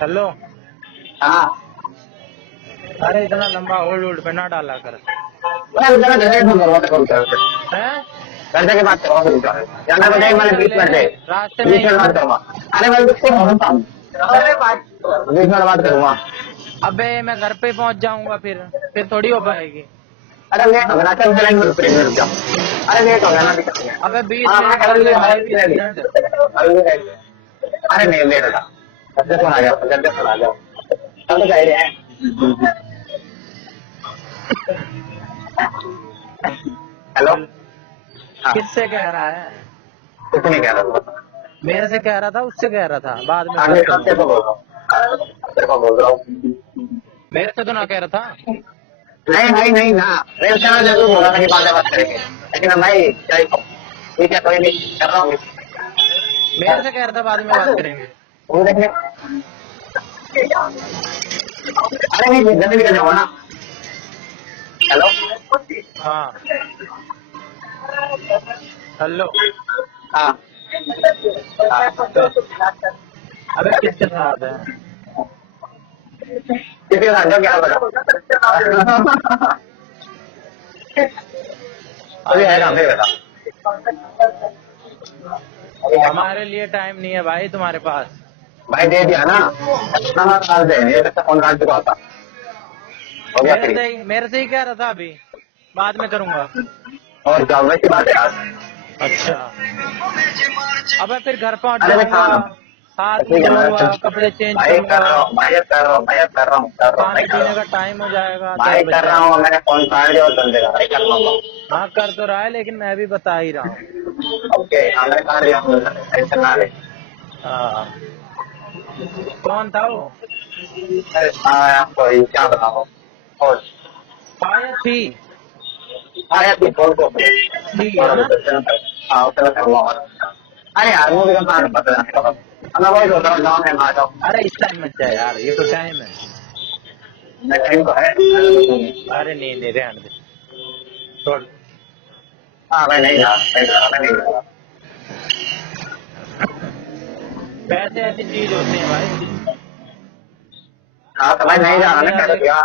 Hello. हाँ। अरे इतना लंबा होल्ड पे ना डाला कर। मैं उधर घर फोन करवा कॉल कर हैं? घर जाके बात करवा कॉल कर जानना अबे बताइए मैंने कर 20 ले, मिनट दे रास्ते में 20 ही मिनट बात हूँ। करूंगा। अरे मैं उससे बोलता हूँ 20 मिनट बात करूंगा। अबे मैं घर पे पहुंच जाऊंगा, फिर थोड़ी हो पाएगी। अरे लेट हो गया ना चल मेरा रुक जाओ। अरे लेट हो गया ना दिक्कत नहीं है। अबे 20 हाँ मैं मिनट कर कर ले लिया भाई, 20 मिनट। अरे नहीं लेट होगा जल्दी फोन आ जाओ जल्दी फोन आ जाओ सब तो कह रहे हैं। हेलो। हेलो। हाँ किससे कह रहा है? कुछ नहीं कह रहा मेरे से कह रहा था, उससे कह रहा था, बाद में आगे बात सबसे करूंगा। को बोल रहा हूँ सबसे को बोल रहा हूँ। मेरे से तो ना कह रहा था। नहीं भाई नहीं ना रेल चैनल जरूर बोला था कि बाद में बात करेंगे लेकिन भाई ठीक है कोई नहीं कर रहा हूँ। मेरे से कह रहा था बाद में बात करेंगे। वो देखने अरे नहीं जल्दी निकल जाओ ना। हेलो। हाँ। हेलो। हाँ अबे अबे किसके साथ है? किसी का जो क्या बता अभी है अबे ना फिर बता। अभी है ना हमारे लिए टाइम नहीं है भाई तुम्हारे पास। भाई दे दिया ना हाँ हाँ दे ये तक फोन काट चुका होता हो गया फ्री। मेरे से ही कह रहा था अभी, बाद में करूंगा। और क्या वैसी बात है यार। अच्छा। अबे फिर घर पहुंच अरे मैं जाऊंगा, खाना हाथ मुंह ठीक है ना धोऊंगा, कपड़े चेंज भाई कर करूंगा, रहा हूँ भाई कर रहा हूँ भाई कर रहा हूँ कर रहा हूँ भाई खाने कर रहा पीने का हूँ टाइम हो जाएगा, 10 भाई बज कर रहा हूँ जाएंगे। मैंने फोन काट दिया और कर देगा भाई कर रहा हूँ। हाँ कर तो रहा है, लेकिन मैं भी बता ही रहा हूँ। ओके हाँ मैंने काट दिया टेंशन ना ले। हाँ। कौन था वो? अरे हाँ आपको क्या बताओ और शायद थी। हाँ यार तुम फोन को थी है और ना? हाँ उतना कर लो अरे यार मूवी का प्लान पता नहीं मैं वही सोच रहा हूँ गाँव में आ जाओ। अरे इस टाइम मत जा यार, ये तो टाइम है। टाइम तो है। अरे नहीं नहीं, रहने दे, छोड़। हाँ मैं नहीं जा रहा मैं नहीं जा रहा। पैसे ऐसी चीज होती है भाई। हाँ तो मैं अब नहीं जा मान रहा ना लिया कह देख, दिया।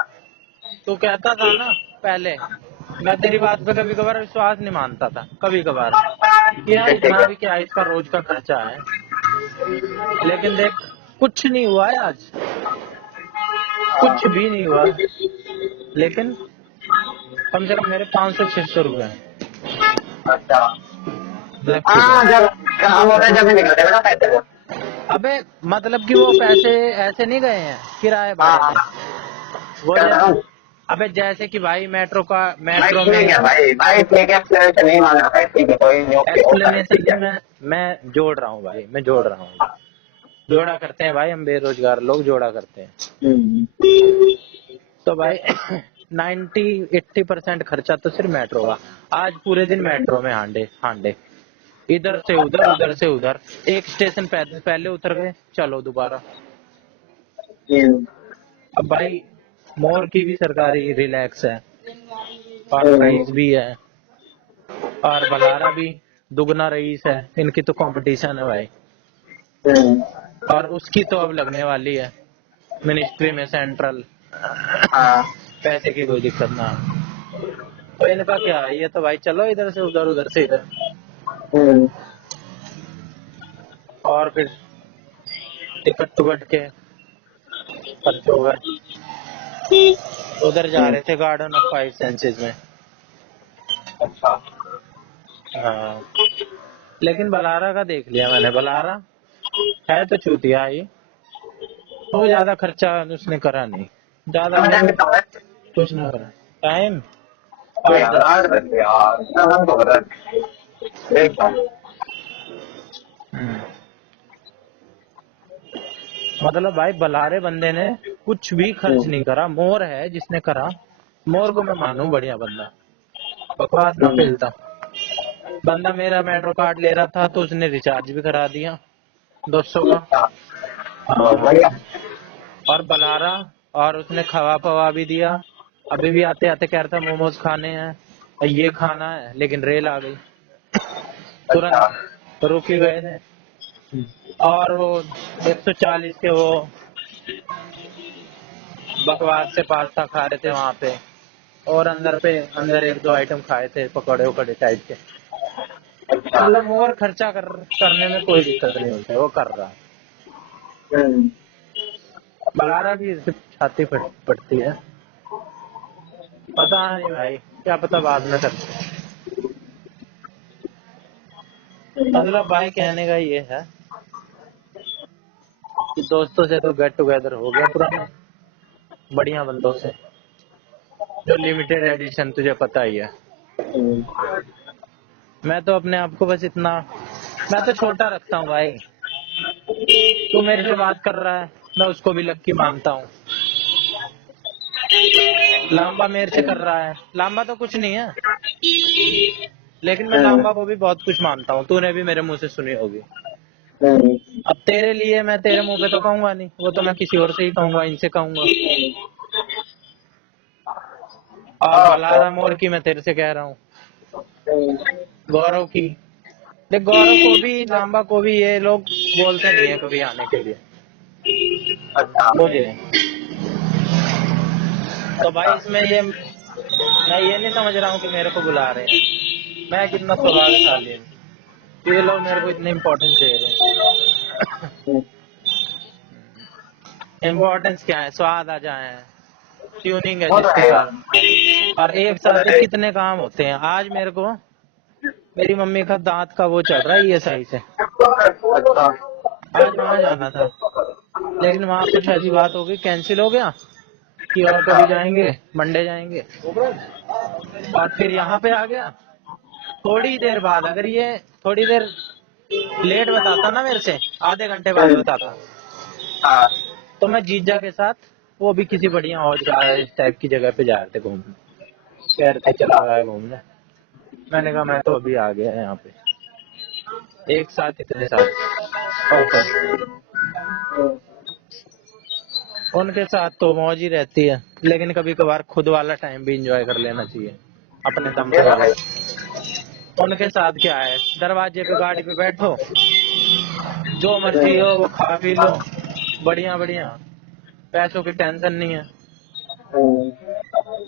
तू कहता था ना पहले, मैं तेरी बात पे कभी कभार विश्वास नहीं मानता था, कभी कभार, कि यार ठीक इतना है भी क्या इसका रोज का खर्चा है। लेकिन देख, कुछ नहीं हुआ है आज, कुछ भी नहीं हुआ। लेकिन कम से कम मेरे 500-600 रुपए हैं। अच्छा देख तुझे। हाँ जब काम होता है जब भी निकलते हैं ना पैसे को। अबे मतलब कि वो पैसे ऐसे नहीं गए हैं किराए हाँ भाड़े में। हाँ वो क्या कर रहा जैसे, हूँ अबे जैसे कि भाई भाई मेट्रो ठीक में है भाई ठीक है एक्सप्लेनेशन नहीं मांग रहा है ठीक है कोई नहीं ओके होता है एक्सप्लेनेशन ठीक से है। मैं जोड़ रहा हूँ भाई, मैं जोड़ रहा हूँ। जोड़ा करते हैं भाई, हम बेरोजगार लोग जोड़ा करते हैं। हम्म। तो भाई 90-80% खर्चा तो सिर्फ मेट्रो का। आज पूरे दिन मेट्रो में हांडे हांडे, इधर से उधर, उधर से उधर, एक स्टेशन पहले उतर गए, चलो दोबारा। अब भाई मोर की भी सरकारी रिलैक्स है और प्राइस भी है, और बलारा भी दुगना रईस है, इनकी तो कंपटीशन है भाई। और उसकी तो अब लगने वाली है मिनिस्ट्री में, सेंट्रल। हाँ पैसे की कोई दिक्कत ना। तो इनका क्या है, ये तो भाई चलो इधर से उधर, उधर से इधर, और फिर टिकट टुकट के खर्च हो गए। उधर जा रहे थे गार्डन ऑफ 5 सेंसेस में। अच्छा हाँ। लेकिन बलारा का देख लिया मैंने, बलारा है तो चूतिया ही, वो ज्यादा खर्चा उसने करा नहीं, ज्यादा समय टाइम मतलब कितना है। कुछ ना करा। टाइम अरे आठ यार दस 8 बजे यार इतना मन तो कर रहा है देखता हूँ। हम्म। मतलब भाई बलारे बंदे ने कुछ भी खर्च नहीं करा, मोर है जिसने करा। मोर को मैं मानू बढ़िया बंदा, बकवास ना फैलता बंदा। मेरा मेट्रो कार्ड ले रहा था तो उसने रिचार्ज भी करा दिया 200 का। बहुत हाँ। बढ़िया। और बलारा, और उसने खवा पवा भी दिया। अभी भी आते आते कह रहा था मोमोज खाने हैं और ये खाना है, लेकिन रेल आ गई अच्छा तुरंत, तो रुक ही गए थे। और वो 140 के वो बकवास से पास्ता खा रहे थे वहाँ पे, और अंदर एक दो आइटम खाए थे पकौड़े वकौड़े टाइप के। अच्छा। मतलब और खर्चा करने में कोई दिक्कत नहीं होती, वो कर रहा है। हम्म। बलारा भी सिर्फ छाती पड़ती है। पता नहीं भाई, क्या पता बाद में करते। मतलब भाई कहने का ये है कि दोस्तों से तो गेट टुगेदर हो गया पुराने बढ़िया बंदों से, जो लिमिटेड एडिशन तुझे पता ही है। मैं तो अपने आप को बस इतना, मैं तो छोटा रखता हूँ भाई। तू मेरे से बात कर रहा है, मैं उसको भी लक्की मानता हूँ। लांबा मेरे से कर रहा है, लांबा तो कुछ नहीं है, लेकिन मैं लांबा को भी बहुत कुछ मानता हूँ। तूने भी मेरे मुंह से सुनी होगी। अब तेरे लिए मैं तेरे मुंह पे तो कहूंगा नहीं, वो तो मैं किसी और से ही कहूंगा, इनसे कहूंगा। और बलारा मोर की मैं तेरे से कह रहा हूँ, गौरव की। देख, गौरव को भी लांबा को भी ये लोग बोलते नहीं है कभी आने के लिए, अच्छा। मुझे। तो भाई इसमें ये, मैं ये नहीं समझ रहा हूँ कि मेरे को बुला रहे हैं। मैं कितना सौभाग्यशाली हूँ, ये लोग मेरे को इतनी इम्पोर्टेंस दे रहे हैं। इम्पोर्टेंस क्या है, स्वाद आ जाए, ट्यूनिंग है वो तो जिसके है। साथ। और एक साथ ही कितने काम होते हैं। आज मेरे को मेरी मम्मी का दांत का वो चल रहा है ESI से, अच्छा। आज वहां जाना था, लेकिन वहां कुछ ऐसी बात हो गई, कैंसिल हो गया कि और कभी जाएंगे, मंडे जाएंगे। और फिर यहाँ पे आ गया थोड़ी देर बाद। अगर ये थोड़ी देर लेट बताता ना मेरे से, आधे घंटे बाद बताता, हाँ। तो मैं जीजा के साथ, वो भी किसी बढ़िया हौज इस टाइप की जगह पे जा रहे थे घूमने, कह रहे थे चला गया घूमने। मैंने कहा मैं तो अभी आ गया यहाँ पे, एक साथ इतने सारे ऑफर। उनके साथ तो मौज ही रहती है, लेकिन कभी कभार खुद वाला टाइम भी इंजॉय कर लेना चाहिए अपने दम ये पे तो है। वगैरह। उनके साथ क्या है, दरवाजे पे गाड़ी पे बैठो, जो मर्जी हो वो खा पी लो, बढ़िया बढ़िया, पैसों की टेंशन नहीं है,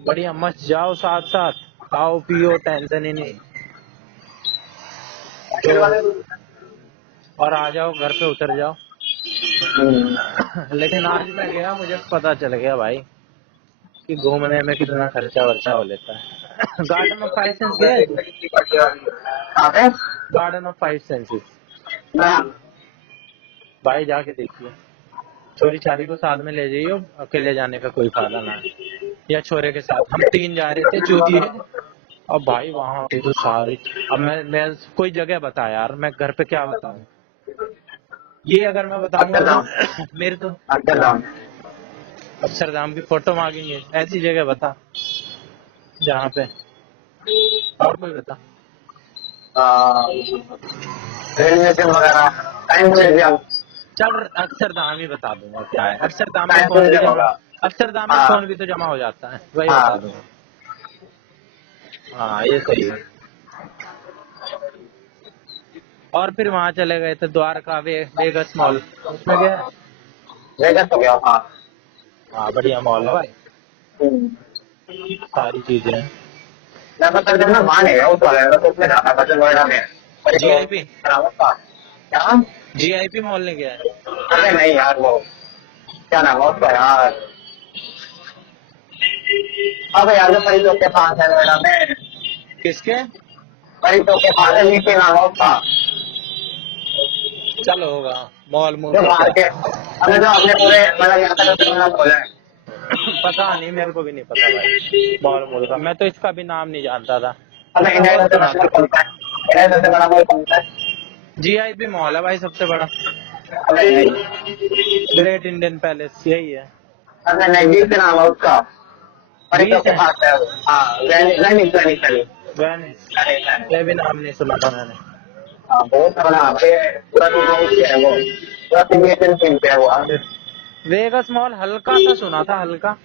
बढ़िया मस्त जाओ, साथ साथ खाओ पियो, टेंशन ही नहीं। तो और आ जाओ घर पे, उतर जाओ। लेकिन आज मैं गया, मुझे पता चल गया भाई कि घूमने में कितना खर्चा वर्चा हो लेता है। गार्डन ऑफ फाइव सेंस गया है तू? कहाँ पे? गार्डन ऑफ फाइव सेंसेस मैं। भाई जाके देखिए। छोरी छारी को साथ में ले जाइयो, अकेले जाने का कोई फायदा ना है। या छोरे के साथ, हम 3 जा रहे थे चूतिए। अब भाई वहां पे तो सारी, अब मैं कोई जगह बता यार, मैं घर पे क्या बताऊं। ये अगर मैं बताऊंगा अक्षरधाम। तो मेरे तो अक्षरधाम। अक्षरधाम की फोटो मांगेंगे। ऐसी जगह बता जहाँ पे, और कोई बता। रेल म्यूजियम वगैरह। Science museum. चल अक्षरधाम ही बता दूंगा, क्या है अक्षरधाम में साइंस फोन भी म्यूजियम जमा, होगा। अक्षरधाम में हाँ। फोन भी तो जमा हो जाता है, वही बता हाँ। दूंगा। हाँ ये सही है। और फिर वहां चले गए थे द्वारका, वेगस मॉल, उसमें गया। वेगस हो गया। हाँ। हाँ बढ़िया मॉल है भाई, सारी चीजें हैं। मैं मतलब जब मैं वहाँ नहीं गया उस वाले में, तो उसमें जाता बजट नोएडा में। पर तो GIP, खराब था। क्या? GIP मॉल ने गया है। अरे नहीं यार, वो क्या नाम है उसका यार। अब यार जो परी चौक के पास है नोएडा में। किसके? परी चौक के पास है, नीचे नाम है उसका। चलो होगा, मॉल मूल जो का बाहर क्या। के, अगर जो अपने पूरे मतलब यहाँ तक मतलब खोला है। पता नहीं, मेरे को भी नहीं पता भाई मॉल मूल का, मैं तो इसका भी नाम नहीं जानता था, मतलब मैं इंडिया और में सबसे सुना बड़ा था। कौन सा है? इंडिया में सबसे बड़ा मॉल कौन सा है? GIP मॉल है भाई सबसे बड़ा, अरे नहीं। ग्रेट इंडियन पैलेस यही है। अरे नहीं, बीच का नाम है उसका। परी चौक 20 के है, पास है वो। हाँ, वेनिस वेनिस वेनिस। वेनिस, ये भी नाम नहीं सुना था मैंने। हाँ, बहुत बड़ा है, पूरा टूर्नामेंट पे है वो। पूरा सिग्नेचर टीम पे है वो। वेगस मॉल हल्का सा सुना था, हल्का,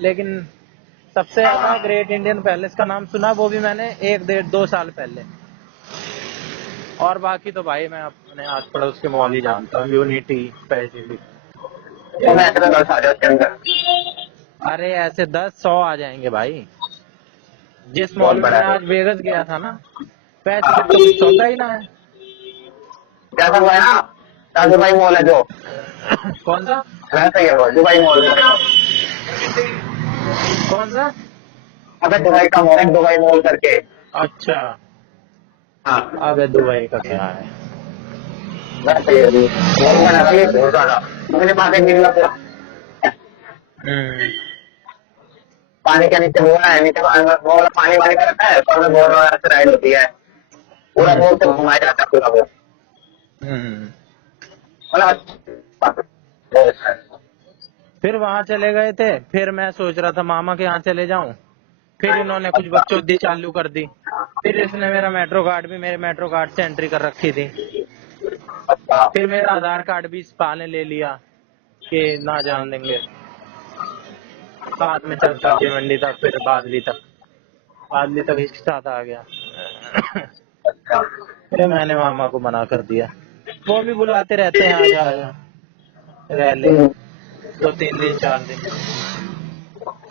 लेकिन सबसे ज्यादा ग्रेट इंडियन पैलेस का नाम सुना, वो भी मैंने 1 1.5 2 साल पहले। और बाकी तो भाई मैं अपने आस पड़ोस के मॉल ही जानता हूँ, यूनिटी, पैसिफिक, तो मैं ऐसे तो 10 आ जाए उसके अंदर। अरे ऐसे 10-100 आ जाएंगे भाई। जिस बहुत मॉल में बड़ा मैं है। आज वेगस गया था ना, पैसे का तो कुछ सौदा ही ना है। जैसा वो है ना, दुबई मॉल है जो, कौन सा? वैसा ही है वो, दुबई मॉल। कौन सा? अबे दुबई का मॉल है, दुबई मॉल करके। अच्छा। हाँ, अबे दुबई का क्या है? वैसा ही है जी। मॉल बना था ये बहुत ज्यादा। मेरे पास एक वीडियो पूरा हम्म। पानी के नीचे बोला है, नीचे वो वाला पानी वानी का रहता है, और बोल रहा है राइड होती है, पूरा हम्म। बोल से घुमाया जाता है पूरा वो, हम्म। मतलब बहुत अच्छा है। फिर वहां चले गए थे, फिर मैं सोच रहा था मामा के यहाँ चले जाऊं, फिर इन्होंने कुछ अच्छा, बकचोदी चालू कर दी। फिर इसने मेरा मेट्रो कार्ड भी मेरे मेट्रो कार्ड से एंट्री कर रखी थी। अच्छा। फिर मेरा आधार कार्ड भी इस पा ने ले लिया कि ना जान देंगे। साथ में चल अच्छा, सब्जी मंडी तक, फिर बादली तक, बादली तक इसके साथ आ गया। अच्छा। फिर मैंने मामा को मना कर दिया। वो भी बुलाते रहते हैं, आ जा आ जा, रह ले हम्म, 2-3 दिन 4 दिन।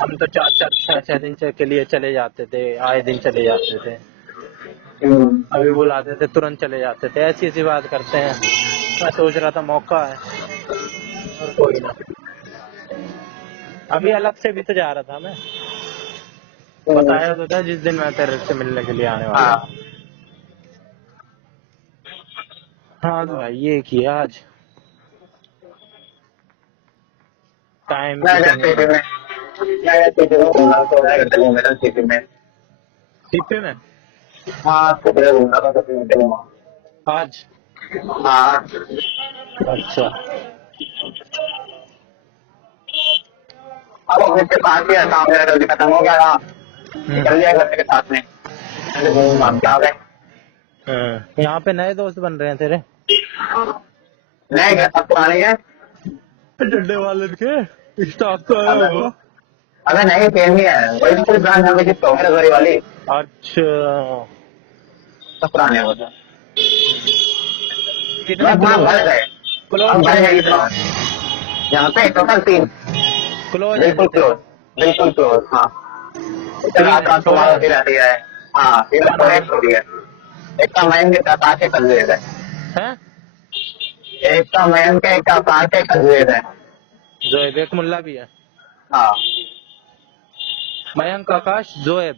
हम तो 4-4 6-6 दिन के लिए चले जाते थे, आए दिन चले जाते थे। हम्म, अभी बुलाते थे तुरंत चले जाते थे, ऐसी ऐसी बात करते हैं। मैं सोच रहा था मौका है, और कोई ना। अभी अलग से भी तो जा रहा था मैं, हम्म, बताया तो था जिस दिन मैं तेरे से मिलने के लिए आने वाला हूँ। हाँ। हाँ तो भाई ये किया आज, टाइम मैं की अगर कमी सिटी है। में, मैं अगर सिटी में घूमना तो मैं करता हूँ मेरा सिटी में। सीपी में हाँ, सिटी में घूमना तो सिटी में घूमा। आज? हाँ, अच्छा। अब घर के पास ही है, काम मेरा जल्दी खत्म हो गया था, निकल हम्म। लिया घर के साथ में, ऐसे घूम घाम के आ गए। यहाँ पे नए दोस्त बन रहे हैं तेरे? नहीं घर सब पुराने हैं। डंडे वाले के स्टाफ तो आया अबे होगा। अबे नहीं सेम ही है, वही तो ब्रांड हम विजिट करोगे रसोई वाली, अच्छा। सब पुराने हैं वो तो। कितने मैं पूरा क्लोज भर है? गए, क्लोज हम भर कितने गए हैं इस तेरे? बार। यहाँ पे टोटल 3, क्लोज हैं बिल्कुल कितने? क्लोज, बिल्कुल क्लोज। हाँ, तीन रात है, रात को सोए बात हैं? होती रहती है। हाँ, तीन क्या तो नाम? एक होती है। एक का मयंक, एक का आकाश, एक का जुएद है। है? एक का मयंक है, एक का आकाश है, एक का जुएद है। जोएब, एक मुल्ला भी है। हाँ, मयंक, आकाश, जोएब।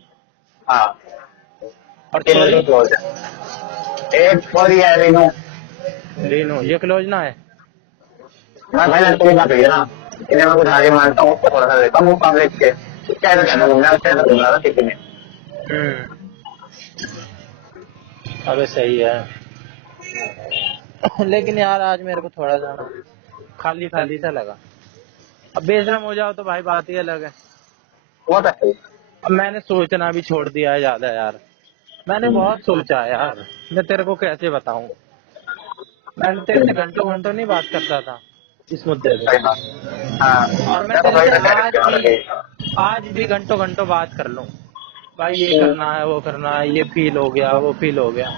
हाँ, और तीन छोरी? बिल्कुल क्लोज है। एक छोरी है रीनू। रीनू, ये क्लोज ना है? मैं भाई लड़कों की बात हुई है ना, इन्हें मैं कुछ हारी मानता हूँ, उसको थोड़ा सा देता हूँ मुँह देख के। क्या कहना घूमना है, क्या घूम रहा था सिटी में। हम्म। अबे सही है। लेकिन यार आज मेरे को थोड़ा सा ना खाली खाली सा लगा। अब बेशरम हो जाओ तो भाई बात ही अलग है। वो तो है। अब मैंने सोचना भी छोड़ दिया है ज्यादा यार। मैंने बहुत सोचा है यार, मैं तेरे को कैसे बताऊं। मैं तेरे से घंटों घंटों नहीं बात करता था इस मुद्दे पे। सही बात। हाँ, और मैं मैं तो तेरे वही से तो कह रही थी। आज भी घंटों घंटों बात कर लूं, भाई ये करना है, वो करना है, ये फील हो गया, वो फील हो गया।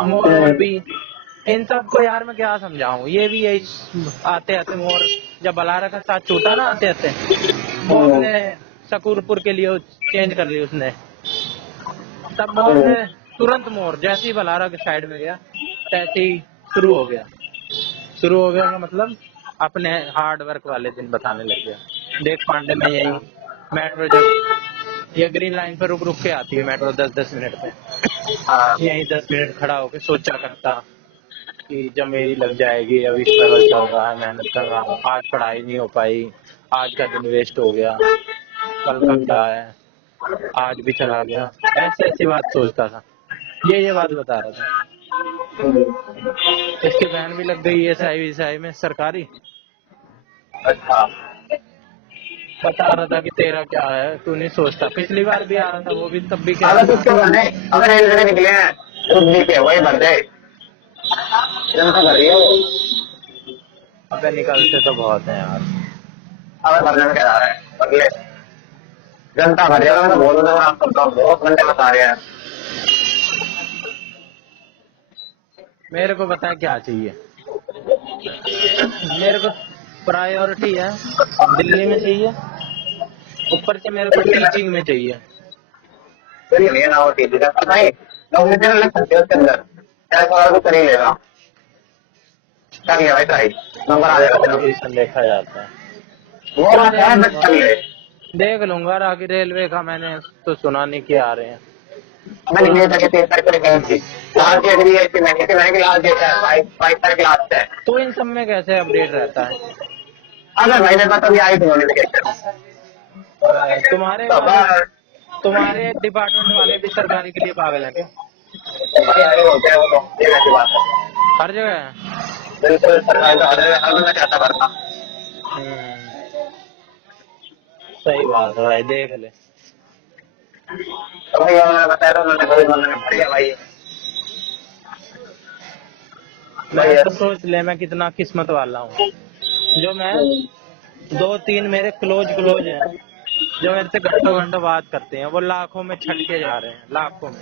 मोर वोर भी, इन सबको यार मैं क्या समझाऊं। ये भी यही आते आते मोर, जब बलारा का साथ छूटा ना आते आते, वो अपने शकूरपुर के लिए चेंज कर ली उसने। तब मोर ने तुरंत, मोर जैसे ही बलारा के साइड में गया तैसे ही शुरू हो गया। शुरू हो गया का मतलब अपने हार्ड वर्क वाले दिन बताने लग गया। देख पांडे में यही मेट्रो, जब ये ग्रीन लाइन पर रुक रुक के आती है मेट्रो 10-10 मिनट पे, हाँ, यही 10 मिनट खड़ा होके सोचा करता कि जब मेरी लग जाएगी, अभी स्ट्रगल चल रहा है, मेहनत कर रहा हूँ, आज पढ़ाई नहीं हो पाई, आज का दिन वेस्ट हो गया, कल का क्या है, आज भी चला गया। ऐसी ऐसी बात सोचता था, ये बात बता रहा था। इसकी बहन भी लग गई एसआई में सरकारी। अच्छा। बता रहा था कि तेरा क्या है, तू नहीं सोचता। पिछली बार भी आ रहा था वो भी, तब भी कह अगर रहा तो था। क्यों बने, अगर रेलवे निकले हैं खुद भी के वही भर दे, जनता कर रही है वो। अबे निकलते तो बहुत है यार। अगर भरने में क्या जा रहा है, बदले जनता भर रही है। मैं तो बोल रहा हूँ आपको, तो बहुत घंटे बता रहे हैं। मेरे को बता क्या चाहिए। मेरे को प्रायोरिटी है, दिल्ली में चाहिए, ऊपर से मेरे को टीचिंग में चाहिए। फिर ये ना होती है पर भाई लोग मुझे लग सकते हो उसके अंदर क्या सवाल को कर ही लेगा क्या किया भाई ट्राई नंबर आ जाएगा तेरा कंपटीशन देखा जाता है। वो बात है बट कर ले देख लूंगा, आगे रेलवे का मैंने तो सुना नहीं कि आ रहे हैं। मैंने ये था कि 3 तारीख को गई थी लास्ट डेट भी है कि मैंने की लास्ट डेट है 22 तारीख लास्ट है तो इन सब में कैसे अपडेट रहता है? अगर भाई मेरे पास अभी आई थी नोटिफिकेशन तुम्हारे तो वाले, तुम्हारे डिपार्टमेंट वाले भी सरकारी के लिए पागल है क्या? सरकारी होते हैं वो तो ये ऐसी बात है हर जगह है। बिल्कुल सरकारी तो हर जगह चाहता करता सही बात है भाई, देख ले। तो भाई उन्होंने बताया था उन्होंने कोई उन्होंने पढ़ लिया भाई मैं तो सोच ले मैं कितना किस्मत वाला हूँ, जो मैं 2-3 मेरे क्लोज हैं जो मेरे से घंटों घंटों बात करते हैं, वो लाखों में छटके जा रहे हैं, लाखों में।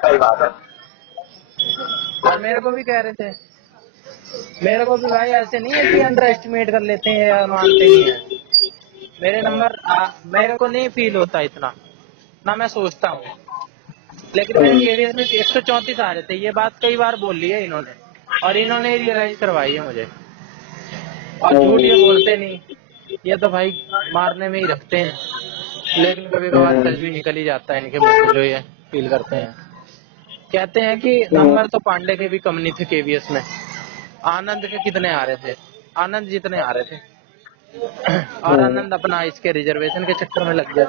सही बात है और मेरे को भी कह रहे थे, मेरे को भी भाई ऐसे नहीं है कि अंडर एस्टिमेट कर लेते हैं या मानते नहीं है। मेरे नंबर मेरे को नहीं फील होता इतना ना, मैं सोचता हूँ। लेकिन मेरे केवीएस में 134 आ रहे थे, ये बात कई बार बोल ली है इन्होंने, और इन्होंने रियलाइज करवाई है मुझे। और झूठ ये बोलते नहीं, ये तो भाई मारने में ही रखते हैं, लेकिन कभी कभार सच भी निकल ही जाता है इनके मुंह से, जो ये फील करते हैं। कहते हैं कि नंबर तो पांडे के भी कम नहीं थे केवीएस में, आनंद के कितने आ रहे थे, आनंद जितने आ रहे थे। और आनंद अपना इसके रिजर्वेशन के चक्कर में लग गया।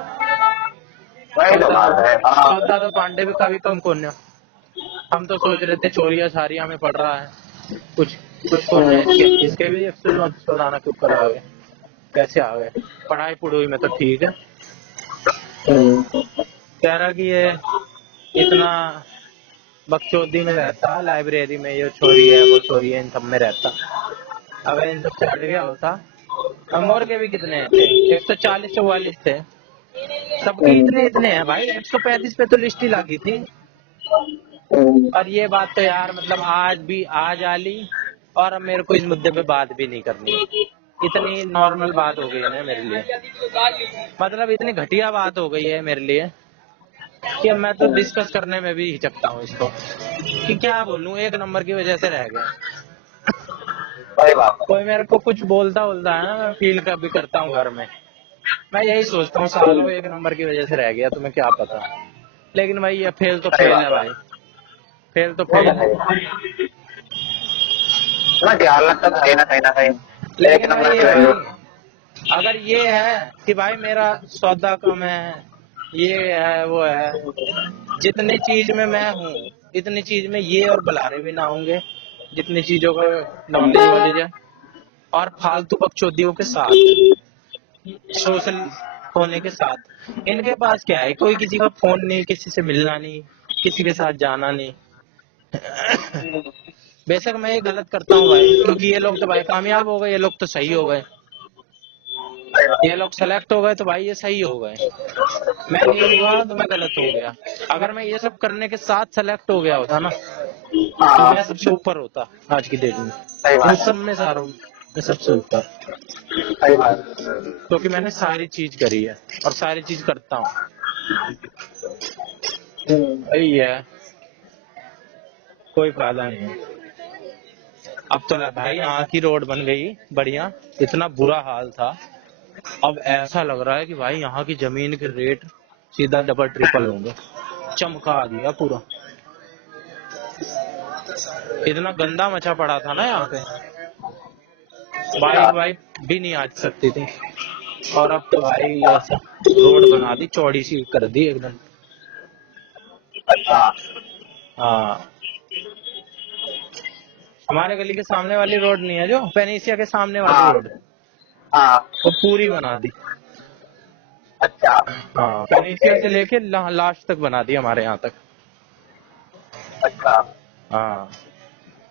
वही तो बात है सौदा तो पांडे भी कभी कम कौन है। हम तो सोच रहे थे चोरिया सारिया में पड़ रहा है, कुछ कुछ कौन है इसके भी 134 आना के ऊपर आ गए, कैसे आ गए? पढ़ाई पुढ़ाई में तो ठीक है। कह रहा कि ये इतना बकचोदी में रहता, लाइब्रेरी में ये चोरी है वो चोरी है, इन सब में रहता। अगर इन सब से हट गया होता। अमोर के भी कितने थे, 140-44 थे, सबके इतने इतने हैं भाई। 135 पे तो लिस्ट ही लगी थी। और ये बात तो यार मतलब आज आली, और अब मेरे को इस मुद्दे पे बात भी नहीं करनी, इतनी नॉर्मल बात हो गई है ना मेरे लिए, मतलब इतनी घटिया बात हो गई है मेरे लिए कि अब मैं तो डिस्कस करने में भी हिचकता हूँ इसको, कि क्या बोलूं, एक नंबर की वजह से रह गया। कोई मेरे को कुछ बोलता है ना, मैं फील भी करता हूँ घर में, मैं यही सोचता हूँ सालों एक नंबर की वजह से रह गया, तुम्हें क्या पता। लेकिन भाई ये फेल तो फेल है भाई, फेल तो फेल है। ना ध्यान लगता था कहीं ना कहीं लेकिन भाई अगर ये है कि भाई मेरा सौदा कम है, ये है वो है, जितनी चीज में मैं हूँ इतनी चीज में ये और बुलारे भी ना होंगे, जितनी चीजों का नॉलेज है। और फालतू बकचोदियों के साथ, सोशल होने के साथ, इनके पास क्या है, कोई किसी का फोन नहीं, किसी से मिलना नहीं, किसी के साथ जाना नहीं। बेशक मैं ये गलत करता हूँ भाई, क्योंकि ये लोग तो भाई कामयाब हो गए, ये लोग तो सही हो गए, ये लोग सेलेक्ट हो गए तो भाई ये सही हो गए। मैं नहीं हुआ तो मैं गलत हो गया। अगर मैं ये सब करने के साथ सेलेक्ट हो गया होता ना, तो मैं सबसे ऊपर होता आज की डेट में, इन सब में सारों में सबसे ऊपर, क्योंकि मैंने सारी चीज करी है और सारी चीज करता हूँ। यही है, कोई फायदा नहीं है। अब तो भाई यहाँ की रोड बन गई बढ़िया, इतना बुरा हाल था, अब ऐसा लग रहा है कि भाई यहाँ की जमीन के रेट सीधा डबल ट्रिपल होंगे, चमका दिया पूरा। इतना गंदा मचा पड़ा था ना यहाँ पे, बाइक भी नहीं आ सकती थी, और अब तो भाई ऐसा रोड बना दी, चौड़ी सी कर दी एकदम। हाँ, हमारे गली के सामने वाली रोड नहीं है, जो पेनिसिया के सामने वाली रोड, वो पूरी बना दी। अच्छा हाँ, पेनिसिया से लेके लास्ट तक बना दी हमारे यहाँ तक। अच्छा हाँ,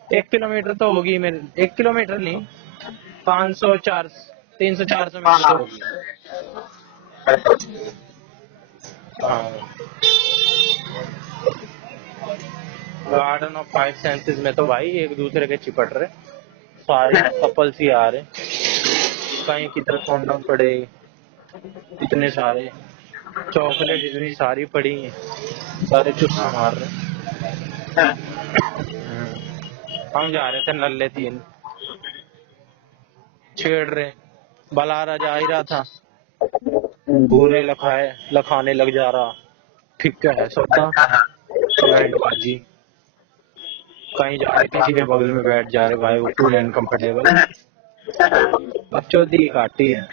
1 किलोमीटर तो होगी मेरे, 1 किलोमीटर नहीं, 300-400 मीटर होगी। हाँ, गार्डन ऑफ 5 सेंसेस में तो भाई एक दूसरे के चिपट रहे, सारे कपल्स ही आ रहे, कहीं की तरफ कॉन्डम पड़े, इतने सारे चॉकलेट इतनी सारी पड़ी हैं, सारे चुस्सा मार रहे। हम जा रहे थे नल्ले तीन, छेड़ रहे, बलारा जा ही रहा था, पूरे लखाने लग जा रहा, ठीक है सबका बैंड बाजी, कहीं जा रहे किसी के बगल में बैठ जा रहे भाई, वो पूरे अनकंफर्टेबल, बच्चों दी काटी है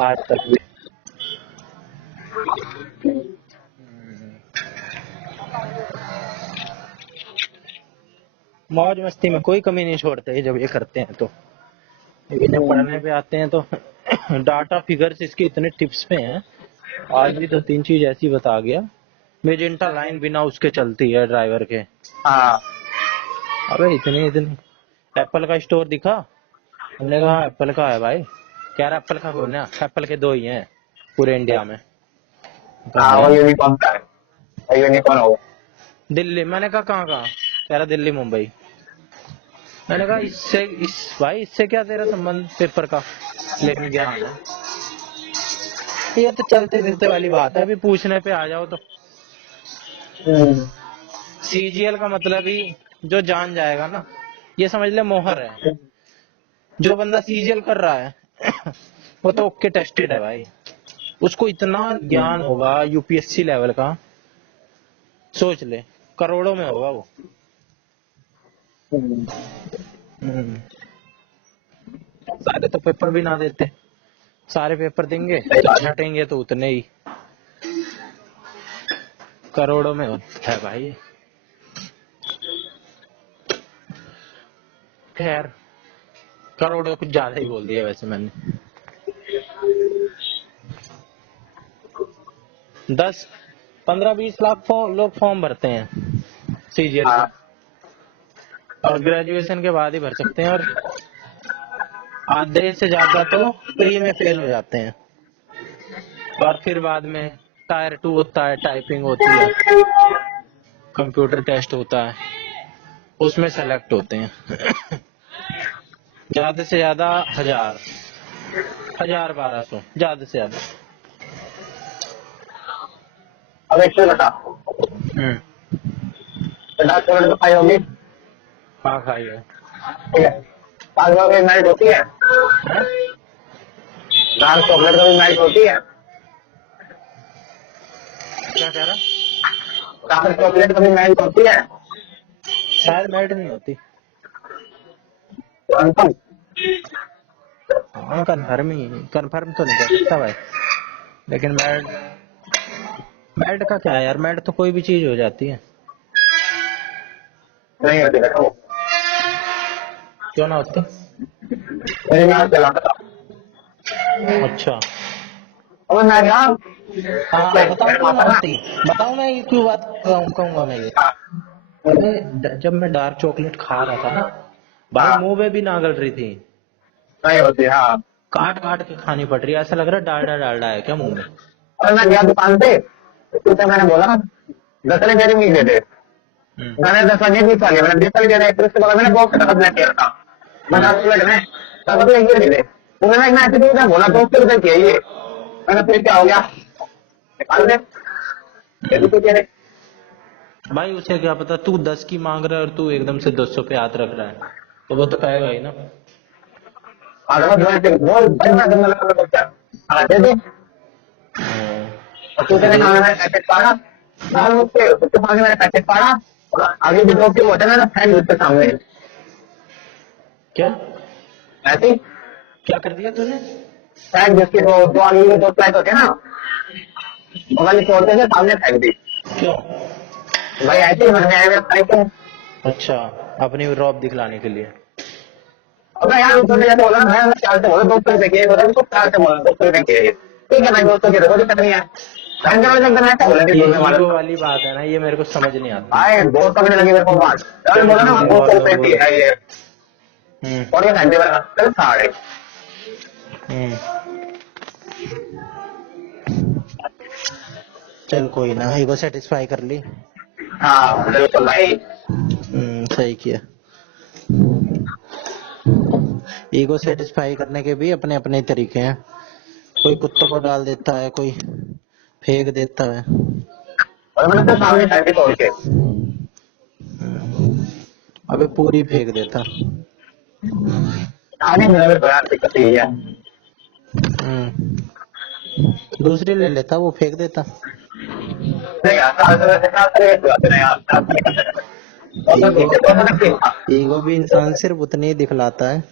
आज तक भी। मौज मस्ती में कोई कमी नहीं छोड़ते जब ये करते हैं तो, लेकिन जब पढ़ने पे आते हैं तो डाटा फिगर्स इसके इतने टिप्स पे हैं। आज भी तो 3 चीज ऐसी बता गया, मेजेंटा लाइन बिना उसके चलती है ड्राइवर के। हाँ अबे इतनी इतनी, एप्पल का स्टोर दिखा, हमने कहा एप्पल का है भाई, क्या एप्पल का कौन है, एप्पल के 2 ही हैं पूरे इंडिया में। हाँ, वो यूनिकॉर्न का है, वो यूनिकॉर्न होगा। दिल्ली, मैंने कहा कहाँ कहाँ, कह रहा दिल्ली मुंबई। मैंने कहा भाई इससे क्या तेरा संबंध पेपर का, लेकिन क्या है ये तो चलते फिरते वाली बात है, अभी पूछने पे आ जाओ तो। सीजीएल का मतलब ही जो जान जाएगा ना, ये समझ ले मोहर है, जो बंदा सीजीएल कर रहा है वो तो ओके टेस्टेड है भाई, उसको इतना ज्ञान होगा यूपीएससी लेवल का, सोच ले करोड़ों में होगा वो। सारे तो पेपर भी ना देते, सारे पेपर देंगे तो छटेंगे तो उतने ही, करोड़ों में है भाई। खैर करोड़ों कुछ ज्यादा ही बोल दिया वैसे मैंने। 10-15-20 लाख लोग फॉर्म भरते हैं सीजीएल का, और ग्रेजुएशन के बाद ही भर सकते हैं, और आधे से ज्यादा तो प्री में फेल हो जाते हैं, और फिर बाद में टायर 2 होता है, टाइपिंग होती है, कंप्यूटर टेस्ट होता है, उसमें सेलेक्ट होते हैं ज्यादा से ज्यादा 1000-1200 ज्यादा से ज्यादा। अब एक चीज बता, डार्क चॉकलेट तो खाई होगी? हाँ खाई है। ठीक है, पाँच रुपए की मेल्ट होती है, डार्क चॉकलेट कभी मेल्ट होती है? क्या कह रहा? डार्क चॉकलेट कभी मेल्ट होती है? शायद मेल्ट नहीं होती। कंफर्म? हाँ कंफर्म तो नहीं कर सकता भाई, लेकिन मेल्ट का क्या है यार, मेल्ट तो कोई भी चीज हो जाती है। नहीं होती देखो, क्यों ना होती? मेरी मैं चलाता था। अच्छा अब मैं यहाँ हाँ बताओ क्यों ना होती, बताओ मैं ये क्यों बात कहूंगा मैं ये। अरे जब मैं डार्क चॉकलेट खा रहा था ना भाई, मुंह में भी ना गल रही थी, नहीं होती। हाँ, काट काट के खानी पड़ रही है, ऐसा लग रहा है डालडा डालडा है क्या मुंह में। और मैं गया दुकान पे, तो मैंने बोला 10 वाले मेरी नहीं दे दे, मैंने 10 वाले नहीं खा लिया, मैंने 20 वाले दे रहे, फिर उसके बाद मैंने बहुत खतरनाक ब्लैक किया था, मैं 10 वाले में तब तो ये दे दे, तो मैंने इतना ऐसे तो बोला 200 रुपए किया ये, मैंने फिर क्या हो गया, निकाल दे, ये भी तो कह रहे भाई उसे क्या पता, तू 10 की मांग रहा है और तू एकदम से 200 पे हाथ रख रहा है, तो वो तो कहेगा ही ना। बहुत बढ़िया धंधा लगा बच्चा, दे दे, तू तेरे खाने में पैकेट पाड़ा, उसके खाने में पैकेट पाड़ा, और आगे भी लोग होते हैं ना फ्रेंड उसके सामने, क्या ऐसे क्या कर दिया तूने? फ्रेंड जिसके दो आगे के 2 फ्लैट होते हैं ना, वो वाली तोड़ते से सामने फेंक दी, क्यों भाई ऐसे ही मरने आए हुए। अच्छा, अपनी रौब दिखलाने के लिए। अबे यार उसने जैसे बोला, मैं 4 से बोला 200 रुपए के, बोला उसको 4 से बोला 200 रुपए के, ठीक है भाई 200 के कोई दिक्कत नहीं है, ईगो वाली बात है ना, ये मेरे को समझ नहीं आता। आए बहुत पकड़ने लगी मेरे को बात, चल बोला ना 200 रुपए की है ये, और ये घंटे वाला चल साढ़े, चल कोई ना, ईगो सेटिस्फाई कर ली। हाँ बिल्कुल भाई, सही किया। ईगो सेटिस्फाई करने के भी अपने अपने तरीके हैं। कोई कुत्तों को डाल देता है, कोई फेंक देता है। और मैंने तो सामने टाइप तोड़ के अबे पूरी फेंक देता। आने मेरा भी बड़ा दिक्कत ही है। दूसरी ले लेता, वो फेंक देता। नहीं यार, साथ में बात नहीं यार, साथ नहीं कर सकते। और तो ईगो किसी को तो नहीं था। ईगो भी इंसान सिर्फ उतनी ही दिखलाता है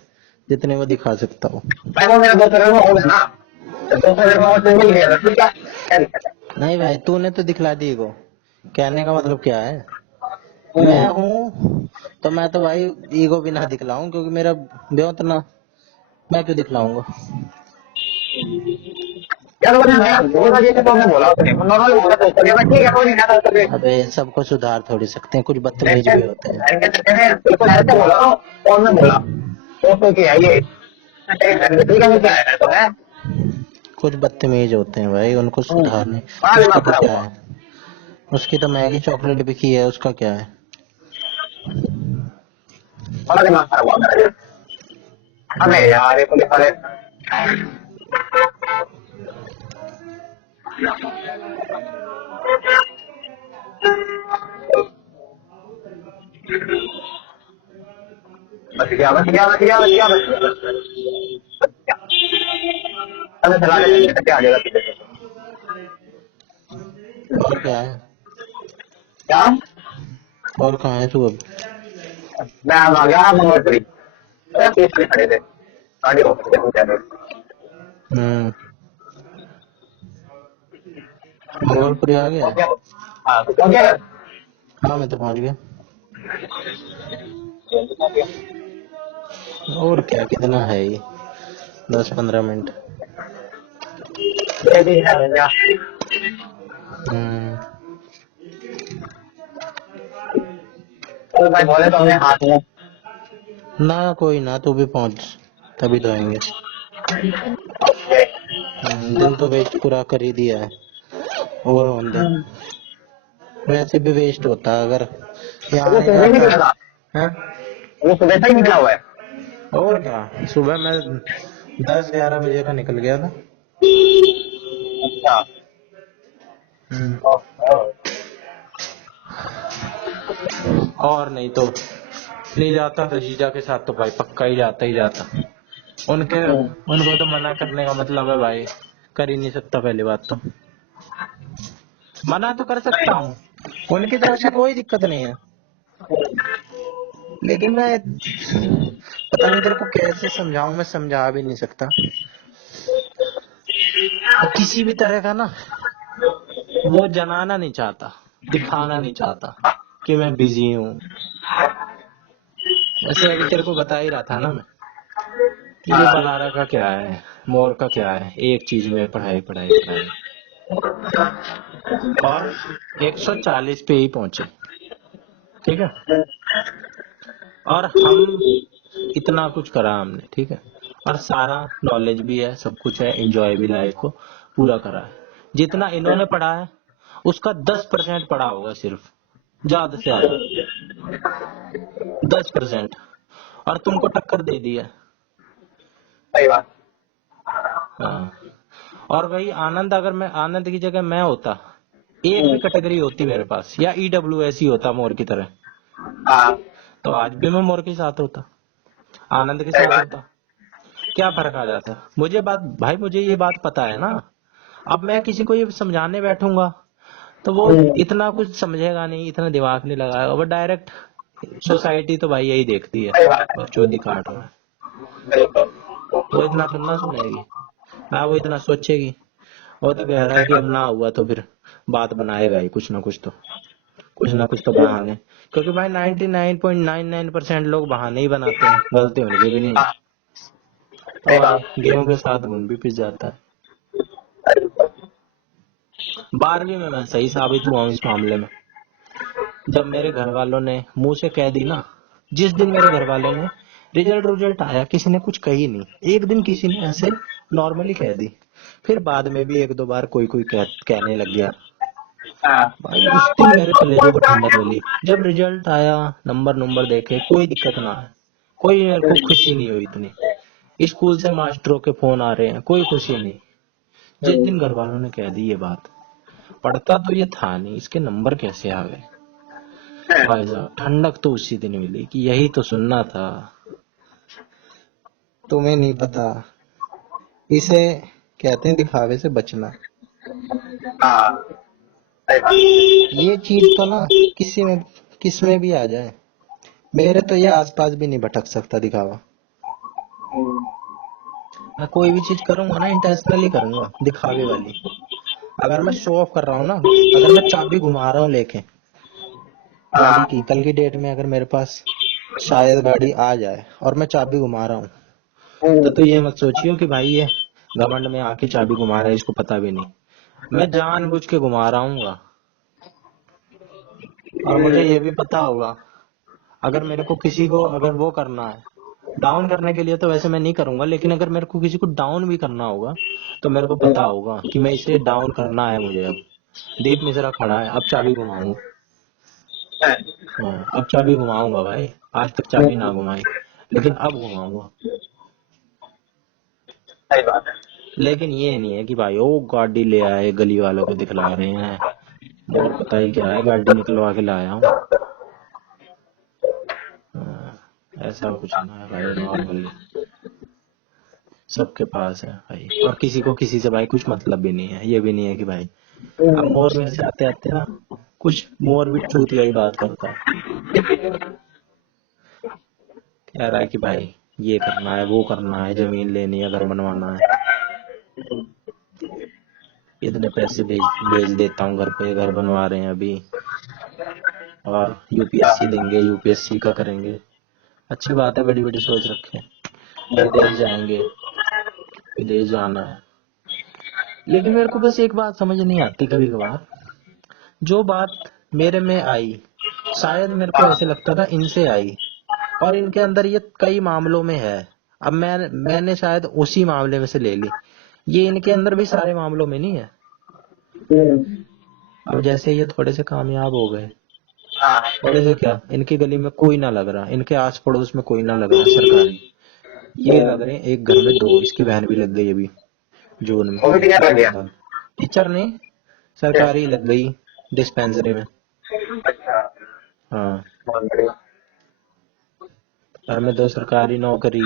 जितने वो दिखा सकता हो। मैं वो मेरा दोस्त में हो गया ना, तो दोस्त मेरे को वो मिल गया, तो ठीक है, क्या दिक्कत है? नहीं भाई, तूने तो दिखला दी ईगो। कहने का मतलब क्या है? मैं हूँ तो मैं तो भाई ईगो भी ना दिखलाऊं, क्योंकि मेरा ब्योत ना, मैं क्यों दिखलाऊंगा? यार वो मैं दो बजे से तो मैं बोला उसने, मैं नॉर्मल बोला तो उसने, मैं ठीक है कोई नहीं आता तो फिर अबे सबको सुधार थोड़ी सकते हैं, कुछ बदतमीज भी होते हैं। मैंने बिल्कुल ऐसे बोला और मैं बोला दोस्तों की है ये, ठीक है मैं क्या है तो है, कुछ बदतमीज होते हैं भाई, उनको सुधारने। बड़ा उसका दिमाग तो खराब क्या हुआ। है? उसकी तो मैगी चॉकलेट बिकी है, उसका क्या है? बड़ा दिमाग खराब हुआ मेरा। अबे यार ये तो सारे बच गया बच गया बच गया बच गया बच गया। अबे चला ले क्या आ जाएगा तुझे? और क्या है? क्या? और कहाँ है तू अब? मैं आ गया मंगल पुरी, पीस में खड़े थे, गाड़ी हो सकते हैं क्या? हम्म गोलपुरी आ गया? हाँ तो क्या गया? हाँ मैं तो पहुंच गया। और क्या, कितना है ये? 10-15 मिनट। हम्म तो भाई बोले तो हमने हाथ में ना कोई ना, तू भी पहुंच, तभी तो आएंगे। दिन तो वेस्ट पूरा कर ही दिया है, और होने दे। वैसे भी वेस्ट होता अगर यहाँ वो सुबह ही निकला आएगा। था, हाँ? वो सुबह से ही निकला हुआ है। और क्या, सुबह मैं 10-11 बजे का निकल गया था। अच्छा और नहीं तो नहीं जाता तो जीजा के साथ तो भाई पक्का ही जाता ही जाता। उनको तो मना करने का मतलब है भाई, कर ही नहीं सकता। पहली बात तो मना तो कर सकता हूँ, उनकी तरफ से कोई दिक्कत नहीं है, लेकिन मैं पता नहीं तेरे को कैसे समझाऊं, मैं समझा भी नहीं सकता। किसी भी तरह का ना, वो जनाना नहीं चाहता, दिखाना नहीं चाहता कि मैं बिजी हूँ। ऐसे अभी तेरे को बता ही रहा था ना मैं, कि ये बलारा का क्या है, मोर का क्या है, एक चीज में पढ़ाई पढ़ाई पढ़ाई, और 140 पे ही पहुंचे। ठीक है, और हम इतना कुछ करा हमने, ठीक है, और सारा नॉलेज भी है, सब कुछ है, एंजॉय भी लाइफ को पूरा करा है। जितना इन्होंने पढ़ा है उसका 10% पढ़ा होगा सिर्फ, ज्यादा से ज्यादा 10%, और तुमको टक्कर दे दी है। सही बात। हाँ, और वही आनंद, अगर मैं आनंद की जगह मैं होता, एक भी कैटेगरी होती मेरे पास, या EWS ही होता मोर की तरह, हाँ तो आज भी मैं मोर के साथ होता, आनंद के सही साथ बात। होता। क्या फर्क आ जाता? मुझे बात भाई, मुझे ये बात पता है ना। अब मैं किसी को ये समझाने बैठूंगा तो वो इतना कुछ समझेगा नहीं, इतना दिमाग नहीं लगाएगा, वो डायरेक्ट सोसाइटी तो भाई यही देखती है, सही बात है। बकचोदी काट रहा है, बिल्कुल। वो इतना सुनना सुनेगी ना, वो इतना सोचेगी। वो तो कह रहा है कि अब ना हुआ तो फिर बात बनाएगा ही, कुछ ना कुछ तो बहाने, क्योंकि भाई 99.99% लोग बहाने ही बनाते हैं, गलती उनकी भी नहीं है। सही और बात। गेहूं के साथ घुन भी पिस जाता है। 12वीं में मैं सही साबित हुआ हूँ इस मामले में, जब मेरे घर वालों ने मुंह से कह दी ना, जिस दिन मेरे घर वाले ने रिजल्ट आया, किसी ने कुछ कही नहीं, एक दिन किसी ने ऐसे नॉर्मली कह दी, फिर बाद में भी 1-2 बार कोई कोई कहने लग गया, हाँ भाई उस दिन मेरे कलेजों को ठंडक मिली। जब रिजल्ट आया, नंबर देखे, कोई दिक्कत ना है, कोई मेरे को खुशी नहीं हुई इतनी, स्कूल से मास्टरों के फोन आ रहे हैं, कोई खुशी नहीं। जिस दिन घर वालों ने कह दी ये बात, पढ़ता तो ये था नहीं, इसके नंबर कैसे आ गए भाई साहब, ठंडक तो उसी दिन मिली कि यही तो सुनना था। तुम्हें नहीं पता, इसे कहते हैं दिखावे से बचना। हाँ सही बात। ये चीज तो ना किस में भी आ जाए, मेरे तो ये आसपास भी नहीं भटक सकता दिखावा। मैं कोई भी चीज करूंगा ना इंटेंशनली करूंगा, दिखावे वाली। अगर मैं शो ऑफ कर रहा हूँ ना, अगर मैं चाबी घुमा रहा हूँ लेके गाड़ी की, कल की डेट में अगर मेरे पास शायद गाड़ी आ जाए और मैं चाबी घुमा रहा हूँ, तो ये मत सोचियो कि भाई ये घमंड में आके चाबी घुमा रहा है, इसको पता भी नहीं। मैं जानबूझ के घुमा रहा हूँ, और मुझे ये भी पता होगा अगर मेरे को किसी को अगर वो करना है डाउन करने के लिए, तो वैसे मैं नहीं करूंगा, लेकिन अगर मेरे को किसी को डाउन भी करना होगा तो मेरे को पता होगा कि मैं इसे डाउन करना है मुझे। अब दीप मिश्रा खड़ा है, अब चाबी घुमाऊंगा। हाँ, अब चाबी घुमाऊंगा भाई, आज तक चाबी ना घुमाई, लेकिन अब घुमाऊंगा। सही बात है। लेकिन ये नहीं है कि भाई ओ गाड़ी ले आए गली वालों को दिखला रहे हैं, और पता ही क्या है गाड़ी निकलवा के लाया हूँ। हाँ, ऐसा कुछ ना है भाई, नॉर्मली सबके पास है भाई, और किसी को किसी से भाई कुछ मतलब भी नहीं है। ये भी नहीं है कि भाई अब मोर में से आते आते ना कुछ मोर भी चूतिया ही बात करता है, कह रहा है कि भाई ये करना है वो करना है, जमीन लेनी है, घर बनवाना है, इतने पैसे भेज देता हूँ घर पे, घर बनवा रहे हैं अभी, और यूपीएससी देंगे, यूपीएससी का करेंगे। अच्छी बात है, बड़ी बड़ी सोच रखे, विदेश जाएंगे, विदेश जाना है। लेकिन मेरे को बस एक बात समझ नहीं आती कभी कभार, जो बात मेरे में आई, शायद मेरे को ऐसे लगता था इनसे आई, और इनके अंदर ये कई मामलों में है। अब मैंने शायद उसी मामले में से ले ली, ये इनके अंदर भी सारे मामलों में नहीं है। अब जैसे ये थोड़े से कामयाब हो गए, थोड़े से क्या, इनकी गली में कोई ना लग रहा, इनके आस पड़ोस में कोई ना लग रहा सरकारी, ये लग रहे हैं एक घर में दो, इसकी बहन भी लग गई अभी जून में, वो भी टीचर लग गया। टीचर नहीं, सरकारी लग गई डिस्पेंसरी में। अच्छा हाँ, बहुत बढ़िया। घर में दो सरकारी नौकरी,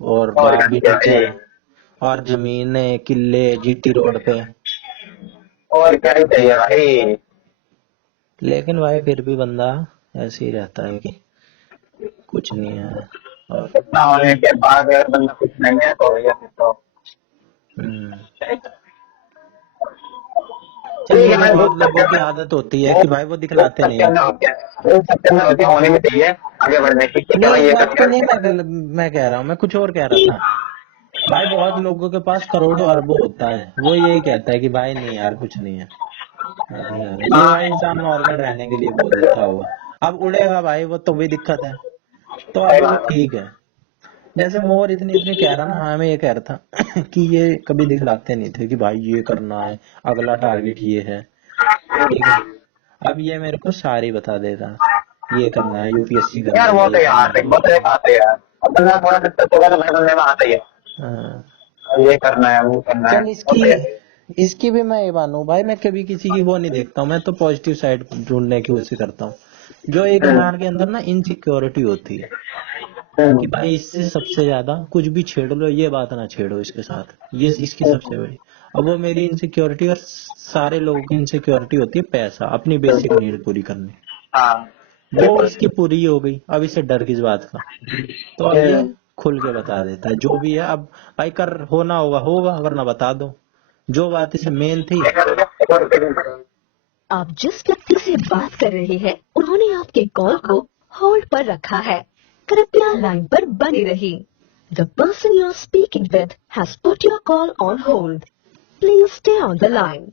और और बाप भी क्या टीचर, चाहिए? और जमीनें किले जीटी रोड पे। और क्या ही चाहिए भाई। लेकिन भाई फिर भी बंदा ऐसे ही रहता है कि कुछ नहीं है। और इतना होने के बाद अगर बंदा कुछ नहीं है तो भैया फिर तो हम्म, ठीक चलिए, है। वो मैं बहुत लोगों की आदत होती है कि भाई वो दिखलाते नहीं है। सबके होने भी चाहिए आगे बढ़ने की, ठीक है नहीं, भाई इस ये बात को करके। नहीं मैं कह रहा हूँ, मैं कुछ और कह रहा था। भाई बहुत लोगों के पास करोड़ों अरबों होता है, वो यही कहता है कि भाई नहीं यार कुछ नहीं है, नहीं यार, ये भाई इंसान नॉर्मल रहने के लिए बोल देता होगा। अब उड़ेगा भाई वो तो भी दिक्कत है, तो सही अभी वो बात है। ठीक है। जैसे मोर इतनी इतनी कह रहा ना, हाँ मैं ये कह रहा था कि ये कभी दिखलाते नहीं थे कि भाई ये करना है, अगला टारगेट ये है, ठीक है। अब ये मेरे को सारी बता देता, ये करना है, यूपीएससी यार करनी वो है, तो ये करना यार है, देख वो वो तो एक करना आते यार, अब बंदा थोड़ा सक्सेस होगा तो भाई बंदे में आता ही है। है। हाँ। ये करना है वो करना है चल वो तो है। इसकी भी मैं ये मानूं भाई, मैं कभी किसी की वो नहीं देखता हूँ, मैं तो पॉजिटिव साइड ढूंढने की कोशिश करता हूँ। जो एक इंसान के अंदर ना इनसिक्योरिटी होती है कि भाई इससे सबसे ज्यादा कुछ भी छेड़ लो, ये बात ना छेड़ो इसके साथ, ये इसकी सबसे बड़ी। अब वो मेरी इनसिक्योरिटी और सारे लोगों की इनसिक्योरिटी होती है पैसा, अपनी बेसिक नीड पूरी करनी, हाँ वो बिल्कुल। इसकी पूरी हो गई, अब इसे डर किस बात का। तो अब ये खुल के बता देता है जो भी है। अब भाई कर होना होगा होगा, वरना बता दो जो बात इसे मेन थी। आप जिस व्यक्ति से बात कर रहे हैं उन्होंने आपके कॉल को होल्ड पर रखा है, कृपया लाइन पर बनी रहिए। The person you are speaking with has put your call on hold, please stay on the line.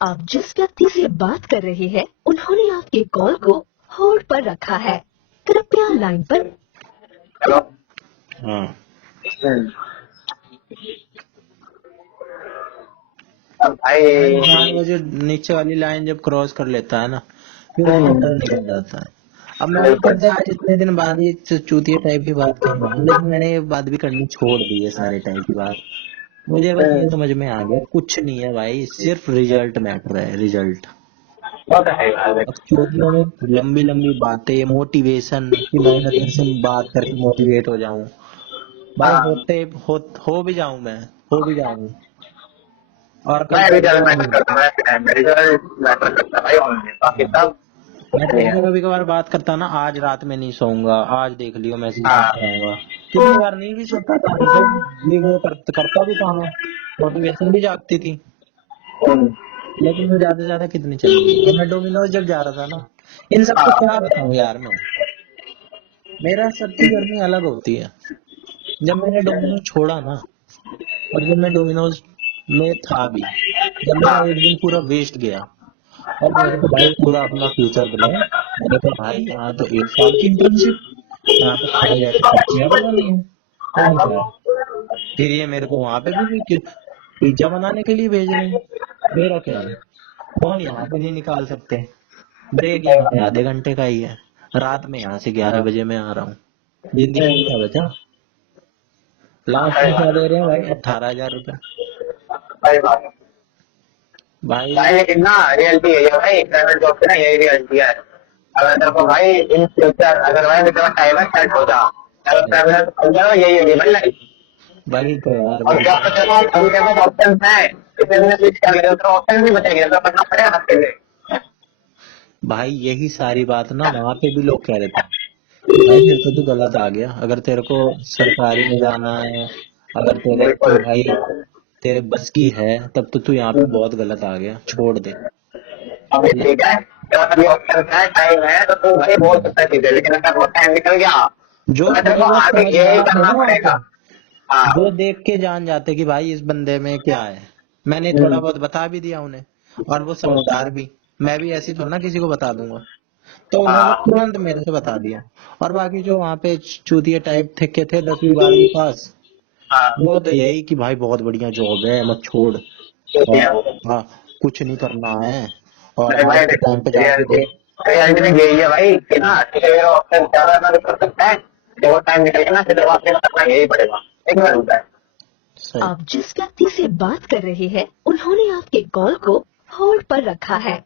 आप जिस व्यक्ति से बात कर रहे हैं उन्होंने आपके कॉल को होल्ड पर रखा है, कृपया लाइन पर। हेलो। हाँ, अब भाई इंसान वो जो नीचे वाली लाइन जब क्रॉस कर लेता है ना, फिर वो डर निकल जाता है। अब मैं तुमसे आज इतने दिन बाद ये चूतिया टाइप की बात कर रहा हूँ, लेकिन मैंने ये बात भी करनी छोड़ दी है, सारे टाइप की बात। मुझे बस ये समझ में आ गया, कुछ नहीं है भाई, सिर्फ रिजल्ट मैटर है, रिजल्ट। वो तो है यार। अब चोटियों में लंबी लंबी बातें, मोटिवेशन की मैं तेरे से बात करके मोटिवेट हो जाऊं भाई, हाँ, हो भी जाऊं मैं, हो भी जाऊं, और कल मैं तेरे रिजल्ट को मैटर करता है, रिजल्ट मैटर करता है भाई ऑनलाइन, बाकी हाँ, सब मैं नहीं तेरे है। से कभी कभार बात करता ना, आज रात में नहीं सोऊंगा, आज देख लियो मैसेज हाँ, करता रहूंगा, कितनी बार नहीं भी सोता था, तो ये वो करता भी था मैं, मोटिवेशन भी जागती थी। हम्म, लेकिन वो ज्यादा से ज्यादा कितनी चलेगी। और मैं डोमिनोज जब जा रहा था ना, इन सबको हाँ, क्या बताऊं यार मैं, मेरा सबकी जर्नी अलग होती है। जब मैंने डोमिनोज छोड़ा ना, और जब मैं डोमिनोज में था भी, जब मेरा हाँ, एक दिन पूरा वेस्ट गया, और मेरे को भाई पूरा अपना फ्यूचर बनाया, मैंने कहा भाई यहाँ तो 1 साल की इंटर्नशिप, यहाँ तो खड़े रहकर सब्जियां बनानी है, कौन सा है? फिर ये मेरे को वहां पे भी पिज्जा बनाने के लिए भेज रहे हैं, मेरा क्या है, कौन यहाँ पे नहीं निकाल सकते। ब्रेक यहाँ पे आधे घंटे का ही है, रात में यहाँ से 11 बजे मैं आ रहा हूँ, जिंदगी में क्या बचा। लास्ट सही में क्या बात दे रहे हैं है, भाई, 18,000 रुपए सही बात है भाई। भाई, लेकिन ना रियलिटी यही है भाई, प्राइवेट जॉब की ना यही रियलिटी है। अगर तेरे को भाई इन फ्यूचर अगर भाई तेरा टाइम है सेट हो जा, अगर प्राइवेट हो जाएगा यही होगी भाई लाइफ। भाई तो यार और जब तक तेरे को अभी तेरे पास ऑप्शन है, इसे भी स्विच कर ले तो ऑप्शन भी बचेंगे, तो करना पड़ेगा आपके लिए। भाई, यही सारी बात ना वहां पे भी लोग कह रहे थे कि भाई फिर तो तू गलत आ गया, अगर तेरे को सरकारी में जाना है, अगर तेरे को बिल्कुल, भाई तेरे बस की है, तब तो तू यहाँ पे बहुत गलत आ गया, छोड़ दे। अभी ले- ठीक है, तेरे पास अभी ऑप्शन है, टाइम है, तो तू भाई बोल सकता है चीजें, लेकिन अगर वो टाइम निकल गया जो तो तेरे को थोड़े बहुत आगे यही समझदार थे करना ना वहाँ पे, पड़ेगा। हाँ, वो देख के जान जाते कि भाई इस बंदे में क्या है, मैंने थोड़ा बहुत बता भी दिया उन्हें, और वो समझदार भी, मैं भी ऐसी थोड़ा ना किसी को बता दूंगा, तो उन्होंने हाँ, तुरंत मेरे से बता दिया। और बाकी जो वहाँ पे चूतिया टाइप थे के थे 10वीं 12वीं पास, हाँ, वो तो यही कि भाई बहुत बढ़िया जॉब है, मत छोड़, ठीक और है। हाँ, कुछ नहीं करना है, और नहीं आज भाई, के टाइम पे जाके रियलिटी देख। रियलिटी में यही है भाई कि ना, ठीक है, ऑप्शन ज्यादा ना कर सकता है, जब वो टाइम निकल गया ना फिर आपने करना यही पड़ेगा, एक बार होता है। सही। आप जिस व्यक्ति से बात कर रहे हैं उन्होंने आपके कॉल को होल्ड पर रखा है,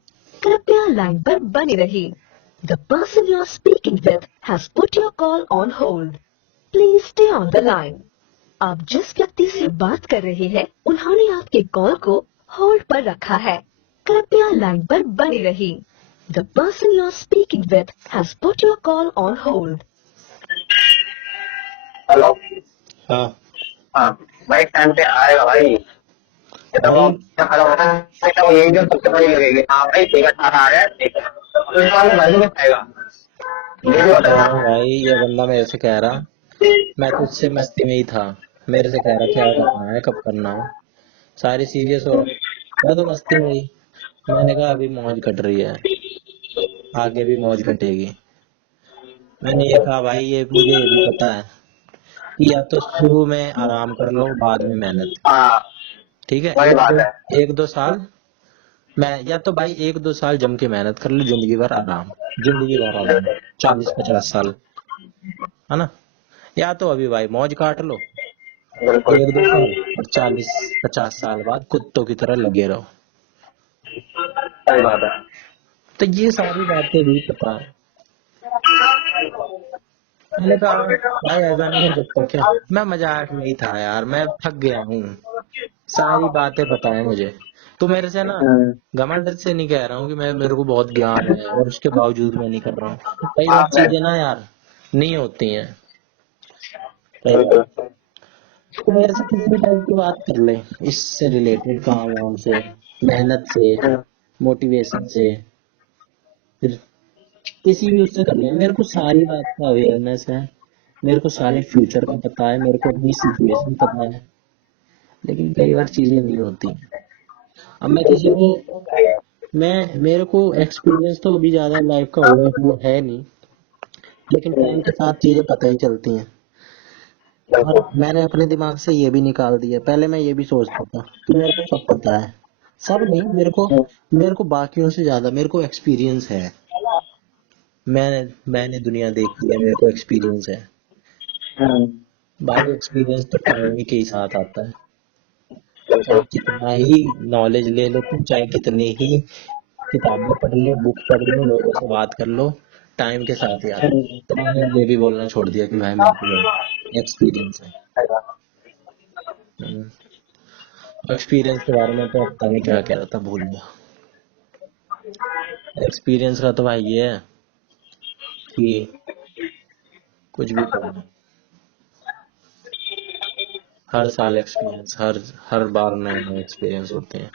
कृपया लाइन पर बने रहिए। The person you are speaking with has put your call on hold, please stay on the line. आप जिस व्यक्ति से बात कर रहे हैं उन्होंने आपके कॉल को होल्ड पर रखा है, कृपया लाइन पर बने रहिए। The person you are speaking with has put your call on hold. Hello. हाँ हाँ भाई, टाइम पे आएगा भाई, ये तो वो भाई, क्या खड़ा होता है तो यही जो सबसे बड़ी लगेगी, हाँ भाई ठीक है, खाना आ रहा है, ठीक है, तो इस वाले भाई नहीं पाएगा, ये भी होता है तो ना। भाई ये बंदा मेरे से कह रहा, मैं तुझसे मस्ती में ही था, मेरे से कह रहा क्या करना है, कब करना है, सारी सीरियस हो रहा, मैं तो मस्ती में ही। मैंने कहा अभी मौज कट रही है, आगे भी मौज कटेगी। मैंने ये कहा भाई, ये मुझे ये भी पता है कि या तो शुरू में आराम कर लो, बाद में मेहनत, हाँ, ठीक है, वही बात है। 1-2 साल, मैं या तो भाई 1-2 साल जम के मेहनत कर लो, जिंदगी भर आराम, जिंदगी भर आराम, 40-50 साल, है ना, या तो अभी भाई मौज काट लो बिल्कुल, 1-2 साल, और 40-50 साल बाद कुत्तों की तरह लगे रहो। सही बात है। तो ये सारी बातें भी पता है। मैंने कहा भाई ऐसा नहीं कर सकता क्या, मैं मजाक में ही था यार, मैं थक गया हूँ, सारी बातें पता है मुझे। तो मेरे से ना, घमंड से नहीं कह रहा हूँ कि मैं, मेरे को बहुत ज्ञान है और उसके बावजूद मैं नहीं कर रहा हूँ, कई बार आपने चीजें ना यार नहीं होती हैं, कई बार। बिल्कुल, तो मेरे से किसी भी टाइप की बात कर ले, इससे रिलेटेड काम वाम से, मेहनत से, मोटिवेशन से, फिर किसी भी उससे कर ले, मेरे को सारी बात का अवेयरनेस है, मेरे को सारे फ्यूचर का पता है, मेरे को अपनी सिचुएशन पता है, लेकिन कई बार चीजें नहीं होती। अब मैं किसी को, मैं, मेरे को एक्सपीरियंस तो अभी ज्यादा लाइफ का हुआ है नहीं, लेकिन टाइम के साथ चीजें पता ही चलती हैं। और बिल्कुल, मैंने अपने दिमाग से ये भी निकाल दिया, पहले मैं ये भी सोचता था कि मेरे को सब पता है, सब नहीं, मेरे को बाकियों से ज्यादा मेरे को एक्सपीरियंस है, मैंने दुनिया देखी है, मेरे को एक्सपीरियंस है भाई। एक्सपीरियंस तो टाइम के ही साथ आता है। चाहे कितना ही नॉलेज ले लो तुम, चाहे कितनी ही किताबें पढ़ लो, बुक पढ़ लो, लोगों से बात कर लो, टाइम के साथ ही आता है। तो मैंने ये भी बोलना छोड़ दिया कि भाई मेरे को एक्सपीरियंस है। एक्सपीरियंस के बारे में तो पता नहीं क्या कह रहा था, भूल गया। एक्सपीरियंस का तो भाई ये है कि कुछ भी करो, हर साल एक्सपीरियंस, हर बार नए नए एक्सपीरियंस होते हैं।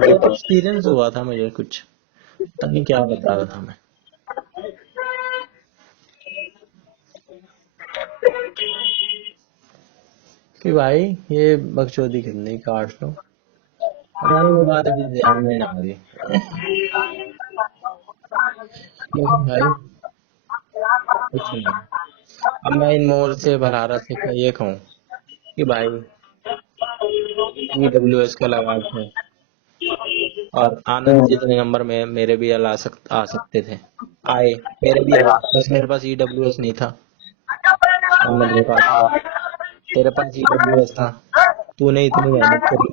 बिल्कुल। एक्सपीरियंस हुआ था मुझे कुछ, पता नहीं क्या बता रहा था मैं कि भाई ये बकचोदी कितनी काट लो, पता नहीं वो बात अभी ध्यान में ना आ रही। लेकिन भाई कुछ नहीं, अब मैं इन मोर से भरारा से ये कहूँ कि भाई EWS का लगा है, और आनंद जितने नंबर में मेरे भी आ सकते थे, आए, मेरे भी आए, बस मेरे पास EWS नहीं था। आनंद के पास था, तेरे पास EWS था, तूने इतनी मेहनत करी,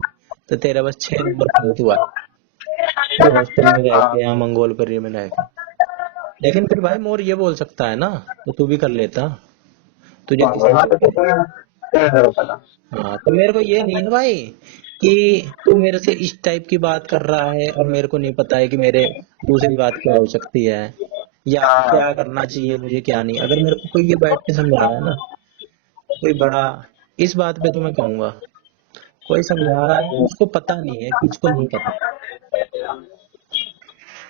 तो तेरे बस 6 नंबर गलत हुआ, तो हॉस्टल में रह के या मंगोलपरी में रह के। लेकिन फिर भाई मोर ये बोल सकता है ना, तो तू भी कर लेता, तुझे हाँ। तो मेरे को ये नहीं है भाई कि तू मेरे से इस टाइप की बात कर रहा है और मेरे को नहीं पता है कि मेरे दूसरी बात क्या हो सकती है या क्या करना चाहिए मुझे, क्या नहीं। अगर मेरे को कोई ये बैठ के समझा रहा है ना, कोई बड़ा, इस बात पे तो मैं कहूंगा, कोई समझा रहा है उसको पता नहीं है कि उसको नहीं पता,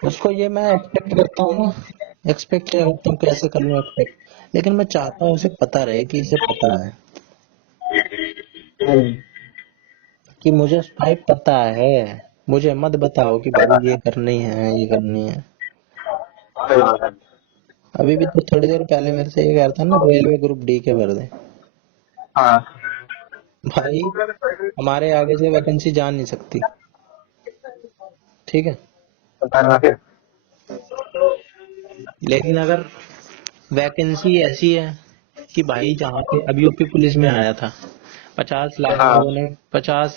उसको ये मैं एक्सपेक्ट करता हूँ ना, एक्सपेक्ट करता हूँ, कैसे कर लूँ एक्सपेक्ट, लेकिन मैं चाहता हूँ उसे पता रहे कि इसे पता है, कि मुझे भाई पता है, मुझे मत बताओ कि भाई ये करनी है, ये करनी है। अभी भी तो थोड़ी देर पहले मेरे से ये कह रहा था ना, रेलवे ग्रुप डी के भर दे। भाई हमारे आगे से वैकेंसी जा नहीं सकती, ठीक है, लेकिन अगर वैकेंसी ऐसी है कि भाई जहाँ पे अब यूपी पुलिस में आया था, 50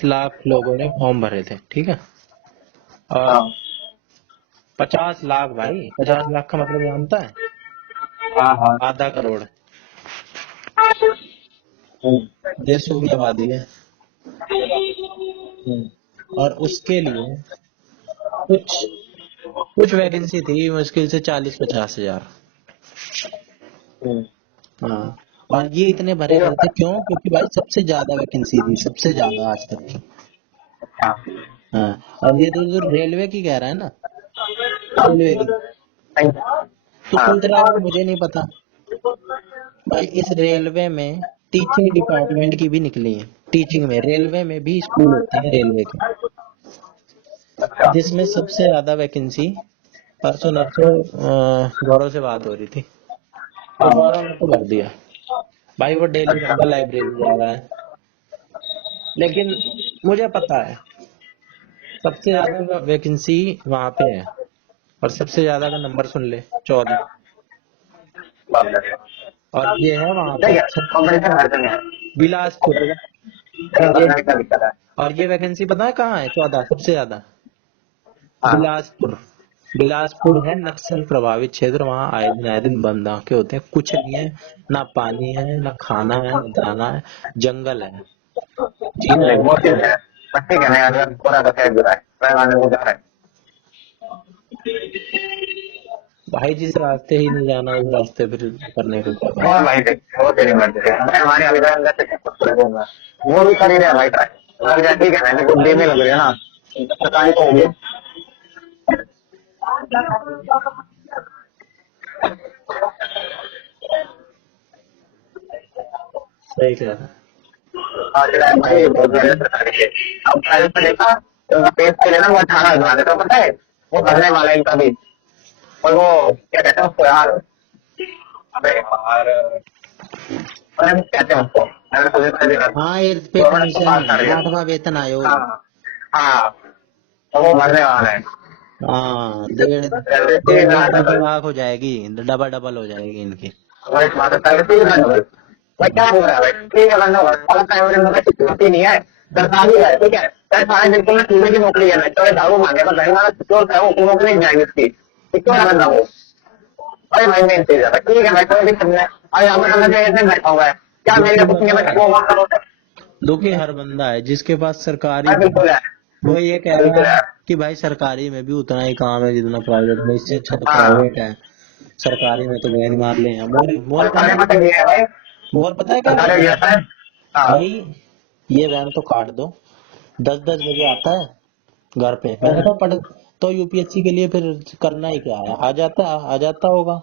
लाख लोगों ने फॉर्म भरे थे, ठीक है, और 50 लाख, भाई 50 लाख का मतलब जानता है, आधा करोड़ देशों की आबादी है। और उसके लिए कुछ कुछ वैकेंसी थी मुश्किल से 40-50 हजार। हाँ, और ये इतने भरे गए थे क्यों? क्योंकि भाई सबसे ज्यादा वैकेंसी थी, सबसे ज्यादा आज तक की। हाँ, और ये तो जो रेलवे की कह रहा है ना, रेलवे की, तो चल रहा है मुझे नहीं पता भाई। इस रेलवे में टीचिंग डिपार्टमेंट की भी निकली है, टीचिंग में, रेलवे में भी स्कूल होते हैं रेलवे के, जिसमें सबसे ज्यादा वैकेंसी, परसों नरसों गौरव से बात हो रही थी, और गौरव ने तो भर दिया भाई, वो डेली बंदा लाइब्रेरी जा रहा है। लेकिन मुझे पता है सबसे ज्यादा वैकेंसी वहां पे है, और सबसे ज्यादा का नंबर सुन ले, 14, और ये है वहां पे बिलासपुर। और ये वैकेंसी पता है कहाँ है 14 सबसे ज्यादा? बिलासपुर। बिलासपुर है नक्सल प्रभावित क्षेत्र, वहाँ आए दिन बंद आंखें होते हैं, कुछ नहीं है, ना पानी है, ना खाना है, ना दाना है, जंगल है, जीना भाई। जिस रास्ते ही नहीं जाना उस रास्ते फिर करने को क्या बात। हमारे अभिप्राय वो भी कर ही रहा भाई, ठीक है, मैंने कुछ देने लग रही है ना, सरकारी को हो गया। सही कह रहा है। अब प्राइवेट में देखा तो पेज के लिए ना वो 18,000 देता, पता है वो भरने वाला है इनका भी। और वो क्या कहते हैं उसको यार, अबे यार कहते हैं उसको, हाँ, ये पे कमीशन, 8वां वेतन आयोग। हाँ, तो वो भरने वाला है। हाँ, डेढ़ पहले डेढ़ 3 लाख डेढ़ डबल। लाख हो जाएगी, डबल डबल हो जाएगी इनकी। वही बात है, पहले 3 लाख डबल। भाई क्या हो रहा है भाई? ठीक है बंदा, वाला प्राइवेट में सिक्योरिटी नहीं है, सरकारी है, ठीक है, चाहे सारे दिन में सूबे की नौकरी है, तो दारू मांगे पर बैंक वाला सिक्योर है, वो नौकरी नहीं जाएगी उसकी, सिक्योर है बंदा वो। अरे भाई मेन चीज है, ठीक है भाई, कोई दिक्कत नहीं है। अरे यहाँ पर बंदा ऐसे बैठा हुआ है, क्या मेरे दुखी को पूछेंगे मैं वो वहाँ करो? दुखी हर बंदा है जिसके पास सरकारी, बिल्कुल है, वो ये कह बिल्कुल रहा है। है कि भाई सरकारी में भी उतना ही काम है जितना प्राइवेट में, इससे अच्छा तो हाँ, प्राइवेट है, सरकारी में तो बैन मार ले हैं। मोर मोर पता सरकारी है, में तो ये है भाई, मोर पता है क्या सरकारी कहता ये है, है। हाँ, भाई ये वैन तो काट दो, 10-10 बजे आता है घर पे। मैंने कहा पढ़ तो यूपीएससी के लिए फिर करना ही क्या है, आ जाता होगा,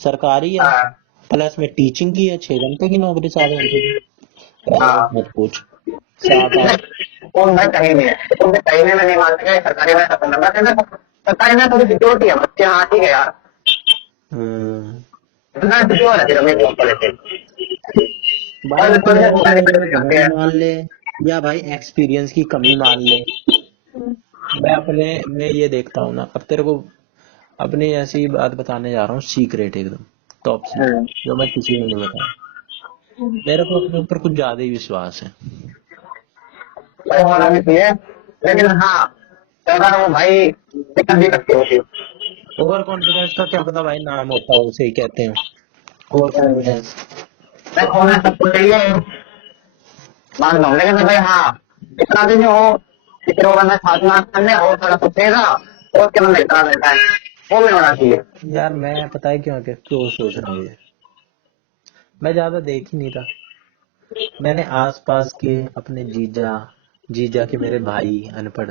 सरकारी है, हाँ, प्लस में टीचिंग की है, 6 घंटे की नौकरी, 7 घंटे की। अरे हाँ। मत पूछ, 7-8। कौन भाई कहीं नहीं है, तुम कहीं में नहीं मान सके, सरकारी में सब नंबर है, सरकारी में थोड़ी सिक्योरिटी है, बच्चे हाँ ठीक है यार, हम्म, इतना सिक्योर है फिर अभी पॉलिसी। भाई और अब तो तुम्हें घमंड मान ले या भाई एक्सपीरियंस की कमी मान ले, मैं ये देखता हूँ ना, अब तेरे को अपनी ऐसी बात बताने जा रहा हूँ, सीक्रेट एकदम टॉप सीक्रेट, जो मैं किसी को नहीं बताऊँ। मेरे को अपने ऊपर कुछ ज्यादा ही विश्वास है। भाई होना भी चाहिए, लेकिन हाँ अगर वो भाई दिक्कत भी करती होती है। ओवर कॉन्फिडेंस का क्या पता भाई नाम होता है, उसे ही कहते हैं ओवर कॉन्फिडेंस। मैं होना सबको चाहिए मान लो, लेकिन भाई हाँ इतना भी नहीं हो कि फिर वो बंदा साथ में करने और थोड़ा सोचेगा और उसके बंदा इतना रहता है, वो भी होना चाहिए। यार मैं पता है क्यों सोच रहा हूँ ये, मैं ज्यादा देख ही नहीं रहा, मैंने आसपास के अपने जीजा जीजा के मेरे भाई अनपढ़,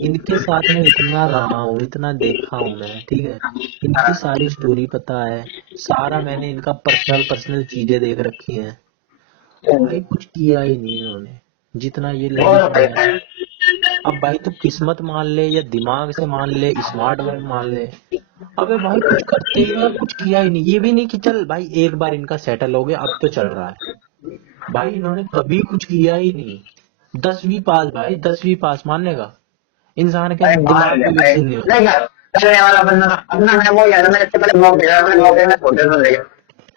इनके साथ में इतना रहा हूँ, इतना देखा हूँ मैं, ठीक है, इनकी सारी स्टोरी पता है, सारा मैंने इनका पर्सनल पर्सनल चीजें देख रखी हैं, और भाई कुछ किया ही नहीं इन्होंने जितना ये वो लगी तो पड़े कहता हैं। है अब भाई तू किस्मत मान ले या दिमाग से मान ले, स्मार्ट वर्क मान ले, अबे भाई कुछ करते ही नहीं, कुछ किया ही नहीं, ये भी नहीं कि चल भाई एक बार इनका सेटल हो गया अब तो चल रहा है, भाई इन्होंने कभी कुछ किया ही नहीं। 10वीं पास भाई, 10वीं पास मानने का, इंसान के भाई अंदर मान दिमाग ले भी भाई, विकसित नहीं होता। नहीं यार करने वाला बंदा अपना मैं वो यार मैंने इससे पहले ब्लॉग देखा, मैंने ब्लॉग देखना छोटे से देखे,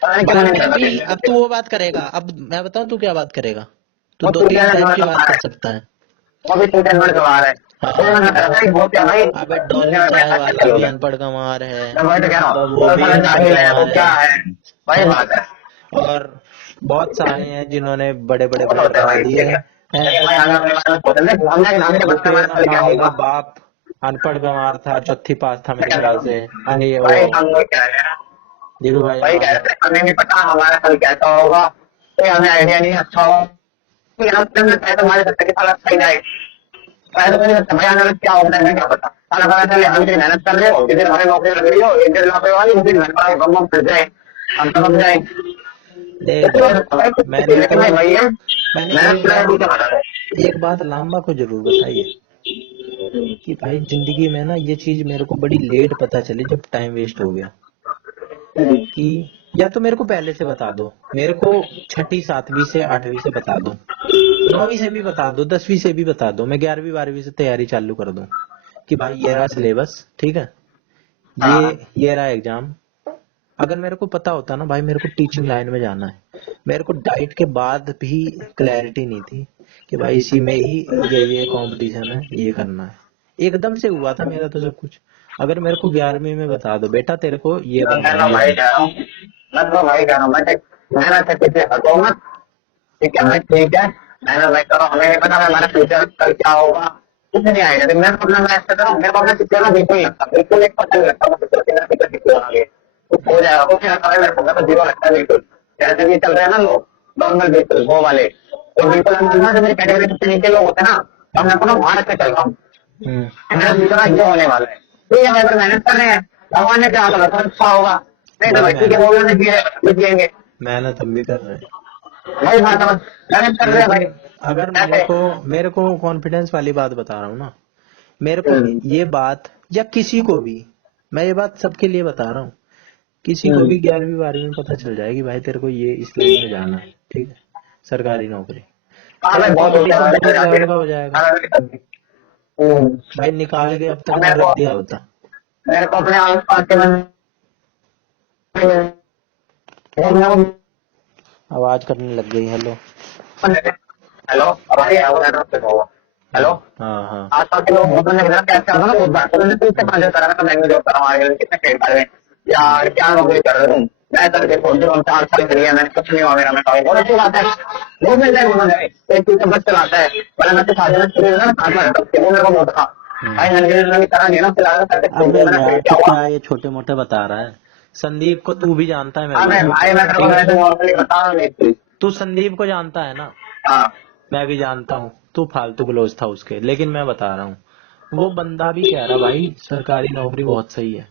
पता नहीं क्यों भाई नहीं मैं करता भी, अब फिर तू वो बात करेगा, अब मैं बताऊं तू क्या बात करेगा, तू वो दो टू तीन टेन टाइप नंबर की कमा बात कर रहा है, सकता है। वो भी टू टेन नंबर कमा रहा है, वो हाँ, मैंने कहा था बहुत क्या भाई, अबे डॉली मैं चाय अच्छा वाला भी चलोगे, अनपढ़ गंवार है, मैं वही तो कह रहा तो हूँ, वो वो भी साला अनपढ़ जाहिल है, वो गंवार क्या है, है, वही हैं? बात है। और बहुत सारे हैं जिन्होंने बड़े बड़े बहुत वो होता है करा भाई, दिए ठीक है, हैं, लेकिन भाई आगे अपने बारे में सोचते हैं, हमने एक नाम के बच्चे उसके हमारे साथ क्या नाम का होगा। बाप अनपढ़ गंवार था, चौथी पास था मेरे ख्याल से। ये वो भाई हम लोग क्या है, धीरू भाई भाई हमारे, कहते हैं हमें नहीं पता हमारा कल कैसा होगा, कोई हमें आइडिया नहीं अच्छा होगा, कोई हम चंद कहते हमारे सकते कि साला सही जाए, ऐसा नहीं सकता भाई, हमें क्या होता है हमें क्या पता, साला पता चले हम इतनी मेहनत कर रहे हो, जिस दिन हमें नौकरी लग रही हो, 1-1.5 लाख वाली, उस दिन घर पर बम फिर जाए, हम तो बच जाए। देख मैंने लेकिन तो भाई वही है, मैंने मेहनत एक करना बात भी क्या पता है। एक बात लांबा को जरूर बताई है कि भाई जिंदगी में ना ये चीज मेरे को बड़ी लेट पता चली जब टाइम वेस्ट हो गया, कि या तो मेरे को पहले से बता दो, मेरे को छठी 7वीं से 8वीं से बता दो, 9वीं से भी बता दो, 10वीं से भी बता दो, मैं 11वीं 12वीं से तैयारी चालू कर दूं कि भाई ये रहा सिलेबस, ठीक है, हाँ ये रहा एग्जाम। अगर मेरे को पता होता ना भाई मेरे को टीचिंग लाइन में जाना है, मेरे को डाइट के बाद भी क्लैरिटी नहीं थी कि भाई इसी में ही ये कंपटीशन है, ये करना है, एकदम से हुआ था मेरा तो सब कुछ। अगर मेरे को 11वीं में बता दो बेटा तेरे को ये बनना मैं है, तो ये भाई बनना कह रहा हूँ, मैं तो भाई कह रहा हूँ, मेहनत से पीछे हटो मत, ठीक है भाई, ठीक है, मेहनत भाई करो, हमें नहीं पता हमारा फ्यूचर कल क्या होगा, कुछ नहीं आएगा, लेकिन मैं अपना मैं ऐसा करूँ, मेरे को अपना फ्यूचर ना बिल्कुल नहीं लगता, बिल्कुल एक पता नहीं लगता, मैं फ्यूचर कितना आगे कुछ हो जाएगा, कुछ नहीं लगता मेरे को, मेरे को जीरो लगता है बिल्कुल, जैसे भी चल रहे हैं ना लोग नॉर्मल बिल्कुल वो वाले, तो बिल्कुल हम जो मेरी कैटेगरी के नीचे लोग होते हैं ना, तो मैं अपना वहां रख के चल रहा हूँ, मेरा फ्यूचर ये होने वाला है, ठीक है भाई, अगर मेहनत कर रहे हैं भगवान ने क्या कहा था अच्छा होगा, नहीं तो भाई भाई ठीक है वो भी नहीं जिएंगे, मेहनत हम भी कर रहे हैं। वही बात है, मेहनत कर रहे हैं भाई, लेकिन अगर ऐसे मेरे को कॉन्फिडेंस वाली बात बता रहा हूँ ना, मेरे को ये बात या किसी को भी, मैं ये बात सबके लिए बता रहा हूँ, किसी को भी 11वीं 12वीं में पता चल जाएगी भाई तेरे को ये इस लाइन में जाना है, ठीक है, सरकारी नौकरी, हाँ तेरा भाई बहुत होता कंपटीशन है दूसरे जाके, लेवल का हो जाएगा हम्म, भाई, निकाल के अब तक मेरे मैं रख को दिया होता। मेरे को अपने आस पास के बंदे आवाज करने लग गई। हेलो। हेलो हेलो हाँ। आस पास के लोग बहुत बंदे क्या करना ना बहुत बार तो मैंने तुमसे बात करा था मैं जो करा हूँ कितने खेल पा रहे यार क्या नौकरी कर रहे तुम मैं करके खोल रहा हूँ 4 साल कर लिया मैंने कुछ नहीं हुआ मेरा मैं कहा बहुत अच्छी बात है बहुत मिल जाएगा मुझे एक चीज बस चलाता है पहले मैं तो साथ में शुरू ना साथ में रहता हूँ वो मेरे को बहुत था भाई मैंने करा नहीं ना फिलहाल करके खोल अबे दिया मैंने यार फिर क्या तू हुआ क्या ये छोटे मोटे बता रहा है? संदीप को तू भी जानता है मेरे हाँ मैं को। भाई मैं तेरे को ठीक वैसे है, नॉर्मली बता रहा हूँ एक चीज तू संदीप को जानता है ना? हाँ मैं भी जानता हूँ। तू फालतू क्लोज था उसके, लेकिन मैं बता रहा हूँ, वो बंदा भी कह रहा भाई सरकारी नौकरी बहुत सही है।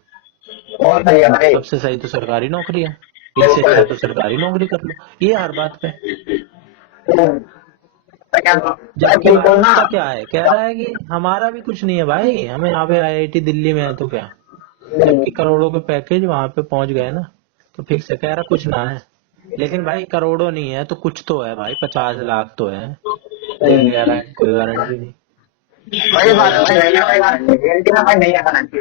बहुत सही है भाई सबसे सही तो सरकारी नौकरी है, इससे अच्छा तो सरकारी नौकरी कर लो, ये हर बात पे। जबकि बिल्कुल ना उसका क्या है, कह रहा है कि हमारा भी कुछ नहीं है भाई, हमें यहाँ पे आईआईटी दिल्ली में है तो क्या। जबकि करोड़ों के पैकेज वहां पे पहुंच गए ना, तो फिक्स है, कह रहा कुछ ना है। लेकिन भाई करोड़ों नहीं है तो कुछ तो है भाई, 50 लाख तो है। लेकिन कह रहा है कोई गारंटी नहीं। वही बात है भाई नहीं है गारंटी में भाई नहीं है गारंटी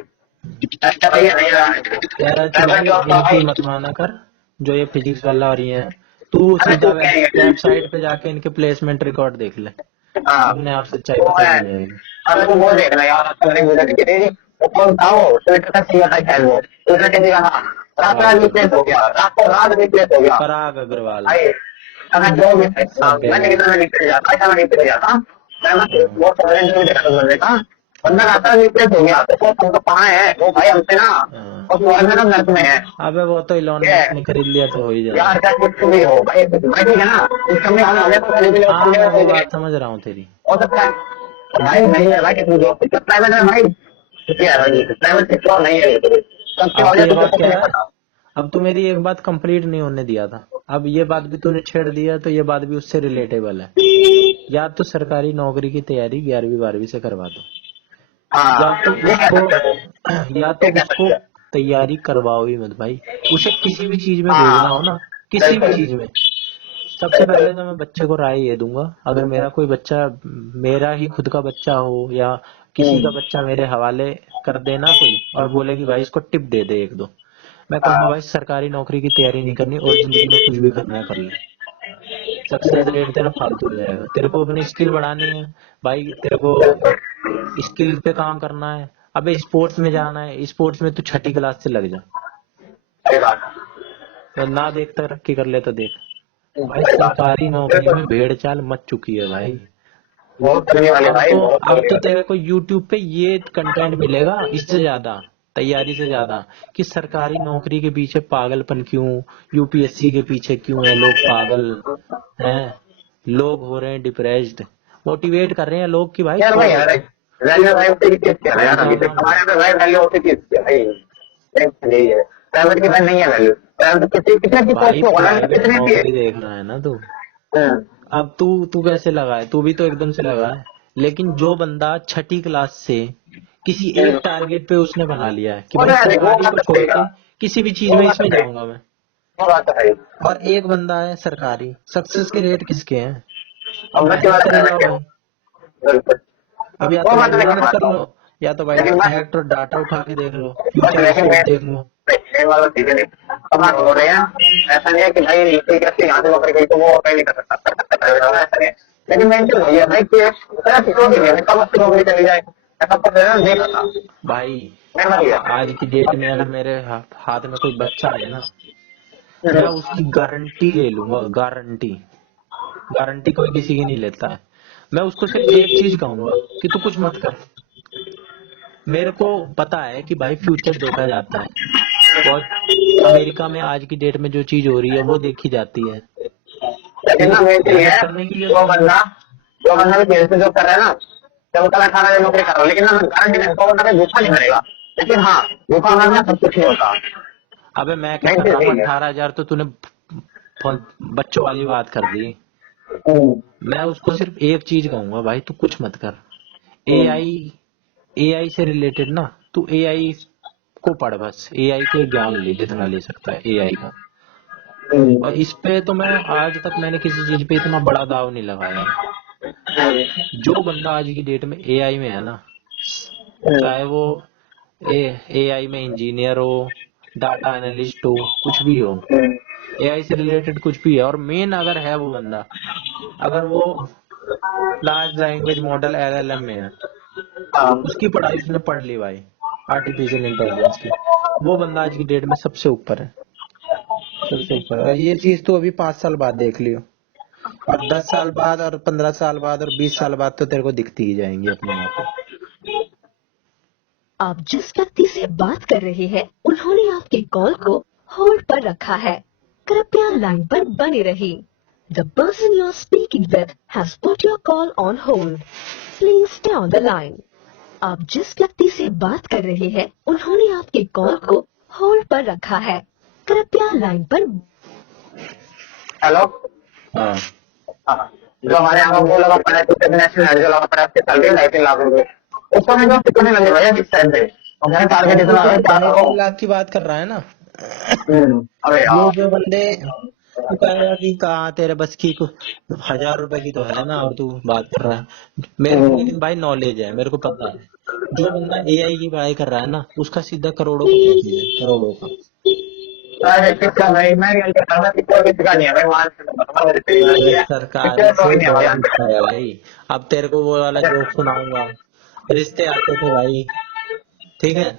अच्छा भाई नहीं है गारंटी कह रहा है तू प्राइवेट भाई जॉब का इनकी भाई मत माना कर, जो ये फिजिक्स वाला और ये है। तू अरे सीधा तू क्या है वेबसाइट पे जाके इनके प्लेसमेंट रिकॉर्ड देख ले, हाँ अपने आप सच्चाई वो पता है चल जाएगी। अरे तू वो देखना यार अच्छा मेरी वीडियो दिखी थी वो कौन था वो ट्विटर का सीईओ था शायद वो ट्विटर के दिखा था रात रात रिप्लेस हो गया रातों रात रिप्लेस हो गया पराग अग्रवाल। भाई अगर जो भी सब कह मैं रहे हैं। निकलना निकल जाता ऐसा मैं निकल जाता मैं बस हाँ। वो समझ नहीं देखा उस बंदे का बंदा रात रात रिप्लेस हो गया तो वो तुमको कहाँ है वो भाई हमसे ना हाँ। और तुम्हारे में ना नर्क में है अबे वो तो इलॉन ये मस्क ने खरीद लिया तो हो ही यार जाएगा। क्या कुछ भी हो भाई भाई ठीक है ना इस कमी हम हमें तो खरीद ले उस हाँ कमी मैं में वो खरीद ले बात समझ रहा हूँ तेरी। हो सकता है भाई नहीं है भाई कितनी जॉब प्राइवेट है भाई कितनी है भाई प्राइवेट सेक्टर नहीं है सबके अब तो वजह ये तुझे बात कुछ कह नहीं रहा है, पता अब तो मेरी एक बात कंप्लीट नहीं होने दिया था, अब ये बात भी तूने छेड़ दिया तो ये बात भी उससे रिलेटेबल है। या तो सरकारी नौकरी की तैयारी 11वीं 12वीं से करवा दो, या हाँ तो ये कह उसको सकते हो या तो ये कह उसको सकते हो तैयारी करवाओ ही मत भाई। उसे किसी भी चीज में भेजना हो हाँ ना, किसी भी बिल्कुल चीज में, सबसे पहले तो मैं बच्चे को राय ये दूंगा, अगर मेरा कोई बच्चा, मेरा ही खुद का बच्चा हो या किसी का बच्चा मेरे हवाले कर देना कोई, और बोले कि भाई इसको टिप दे दे एक दो, मैं कहूंगा हाँ भाई सरकारी नौकरी की तैयारी नहीं करनी और जिंदगी में कुछ भी करना है कर ले। सक्सेस रेट तेरा फालतू हो जाएगा। तेरे को अपनी स्किल बढ़ानी है भाई, तेरे को बिल्कुल स्किल पे काम करना है। अबे स्पोर्ट्स में जाना है, स्पोर्ट्स में तू 6ठी क्लास से लग जा, सही बात तो ना देख तरक्की कर ले तो देख। भाई सही बात सरकारी नौकरी बिल्कुल में भेड़ चाल मच चुकी है भाई। बहुत करने वाले अब भाई तो बहुत अब करने तो वाले तेरे को YouTube पे ये कंटेंट मिलेगा इससे ज्यादा, तैयारी से ज्यादा, कि सरकारी नौकरी के पीछे पागलपन क्यों, यूपीएससी के पीछे क्यों है लोग पागल हैं, लोग हो रहे हैं डिप्रेस्ड, मोटिवेट कर रहे हैं लोग कि भाई यार भाई छोड़ो। यार वैल्यू भाई होती की चीज क्या है बहुत यार अभी ज्यादा तक हमारे यहाँ पे भाई वैल्यू होती की चीज क्या है भाई यही है प्राइवेट की भाई नहीं है वैल्यू प्राइवेट कितने की पोस्ट भाई पे होगा प्राइवेट कितने की नौकरी देख रहा है ना तू। हम्म, अब तू तू कैसे लगा है, तू भी तो एकदम से लगा है। लेकिन जो बंदा 6ठी क्लास से किसी एक टारगेट पे उसने बना लिया है कि वो भाई तो है वो सरकारी बात को तो छोड़ सही के कहा किसी भी चीज वो में बात तो इसमें सही जाऊंगा मैं, वो बात तो सही और एक बंदा है सरकारी, सक्सेस के रेट किसके हैं? अब मैं की मेहनत बात करे प्राइवेट जाओ के भाई। बिल्कुल अब या वो तो बात भाई तो मैं मेहनत कर मानता लो, हूँ या तो भाई लेकिन बात फैक्ट और डाटा उठा के देख लो, बस फ्यूचर लेकिन स्कोप मैं देख लो। ये वाला चीजें नहीं अब हम हो रहे हैं ऐसा नहीं है कि भाई नीचे कैसे यहाँ से नौकरी गई तो वो नहीं कर सकता ऐसा नहीं है। लेकिन मैं इनसे वही है भाई कि मेरा किसी भी नहीं कब अच्छी नौकरी चली जाए ऐसा तो मेरा नहीं पता भाई मैं वही है आज की डेट में अगर मेरे हाथ में कोई बच्चा है ना, मैं उसकी गारंटी ले लूंगा, गारंटी, गारंटी कोई किसी की नहीं लेता है। मैं उसको सिर्फ एक चीज कहूंगा कि तू कुछ मत कर। मेरे को पता है कि भाई फ्यूचर देखा जाता है, बहुत अमेरिका में आज की डेट में जो चीज हो रही है वो देखी जाती है। लेकिन तू ना मेरे लिए मेहनत है करने की वो जरूरत है। बंदा जो बंदा भी जेल से जो कर रहा है ना चलो कल 18 नौकरी कर रहा हूँ लेकिन ना मैं गारंटी नहीं वो बंदा भूखा नहीं मरेगा लेकिन हाँ भूखा मरना सब कुछ नहीं होता अबे मैं क्या नहीं कर तो रहा हूँ, यही है 18,000 तो तूने बच्चों वाली बात कर दी। हम्म, मैं उसको सिर्फ एक चीज कहूंगा भाई, तू कुछ मत कर। हम्म, एआई, एआई से रिलेटेड ना, तू एआई को पढ़, बस एआई के ज्ञान ले जितना ले सकता है एआई का। और हम्म, इस पे तो मैं आज तक मैंने किसी चीज पे इतना बड़ा दाव नहीं लगाया है। जो बंदा आज की डेट में एआई में है ना, चाहे वो एआई में इंजीनियर हो, डाटा एनालिस्ट हो, कुछ भी हो, एआई से रिलेटेड कुछ भी है, और मेन अगर है वो बंदा, अगर वो लार्ज लैंग्वेज मॉडल एलएलएम में है, हाँ उसकी पढ़ाई उसने पढ़ ली भाई, आर्टिफिशियल इंटेलिजेंस की, वो बंदा आज की डेट में सबसे ऊपर है, सबसे ऊपर। और ये चीज तो अभी 5 साल बाद देख लियो, और 10 साल बाद और 15 साल बाद और 20 साल बाद तो तेरे को दिखती ही जाएंगी अपने आप ही। आप जिस व्यक्ति से बात कर रहे हैं उन्होंने आपके कॉल को होल्ड पर रखा है। कृपया लाइन पर बने रहिए। The person you are speaking with has put your call on hold. Please stay on the line. आप जिस व्यक्ति से बात कर रहे हैं उन्होंने आपके कॉल को होल्ड पर रखा है। कृपया लाइन पर। हेलो। हाँ, हाँ, जो हमारे यहाँ वो लगा पड़ा है, कुछ नेशनल जो लगा पड़ा है, 3.5 लाख रुपए, उसको मैं जो कितने लगे भैया इस टाइम पे, और मैंने टारगेट इतना है 2.5 लाख की बात कर रहा है ना। अरे ये यार जो बंदे, तू कहेगा कि कहाँ तेरे बस की 1000 रुपए की तो है ना, और तू बात कर रहा है। मेरे को लेकिन भाई नॉलेज है, मेरे को पता है, जो बंदा एआई की पढ़ाई कर रहा है ना, उसका सीधा करोड़ों का पैकेज है, करोड़ों का। अरे किसका भाई, मैं ये कहता हूँ किसका किसका नहीं है भाई, वहां अरे से सरकारी कोई से नहीं है बहुत भाई। अच्छा है भाई। अब तेरे को वो वाला जोक सुनाऊंगा। रिश्ते आते थे भाई, ठीक है,